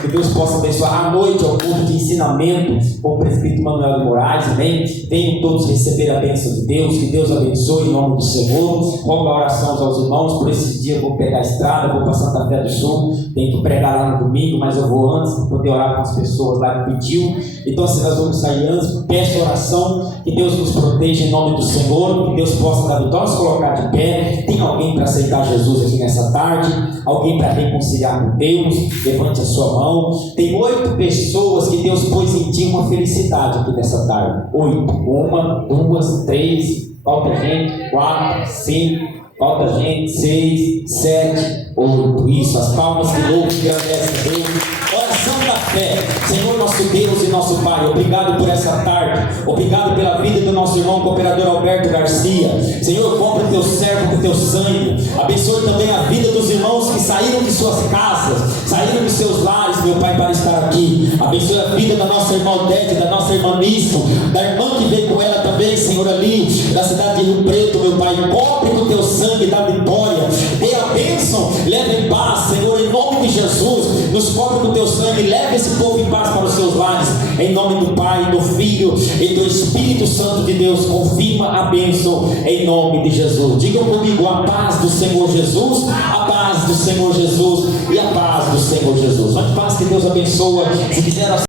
que Deus possa abençoar. À noite é o culto de ensinamento com o presbítero Manuel de Moraes, amém? Venham todos receber a bênção de Deus, que Deus abençoe em nome do Senhor. Rogo a oração aos irmãos. Por esse dia eu vou pegar a estrada, vou para Santa Fé do Sul, tenho que pregar lá no domingo, mas eu vou antes para poder orar com as pessoas lá que pediu. Então assim, nós vamos sair antes. Peço oração, que Deus nos proteja em nome do Senhor, que Deus possa dar vitória, se colocar de pé. Tem alguém para aceitar Jesus aqui nessa tarde? Alguém para reconciliar com Deus? Levante a sua mão. Tem 8 pessoas que Deus pôs em ti uma felicidade aqui nessa tarde. 8, 1, 2, 3, falta gente, 4, 5, falta gente, 6, 7, 8. Isso, as palmas que louvam e agradecem a Deus. Oração da fé. Senhor, nosso Deus e nosso Pai, obrigado por essa tarde, obrigado pela vida do nosso irmão cooperador Alberto Garcia. Senhor, compra o teu servo com o teu sangue, abençoe também a vida dos irmãos que saíram de suas casas, saíram de seus lares, meu Pai, para estar aqui. Abençoe a vida da nossa irmã Odete, da nossa irmã Nisso, da irmã que veio com ela também, Senhor, ali da cidade de Rio Preto, meu Pai. Cobre com o teu sangue da vitória, dê a bênção, leve em paz, Senhor, em nome de Jesus. Nos cobre com o teu sangue, leve esse povo em paz para os seus lares, em nome do Pai, do Filho e do Espírito Santo de Deus. Confirma a bênção em nome de Jesus. Digam comigo: a paz do Senhor Jesus, a paz do Senhor Jesus e a paz do Senhor Jesus. Mas paz, que Deus abençoa. Se quiser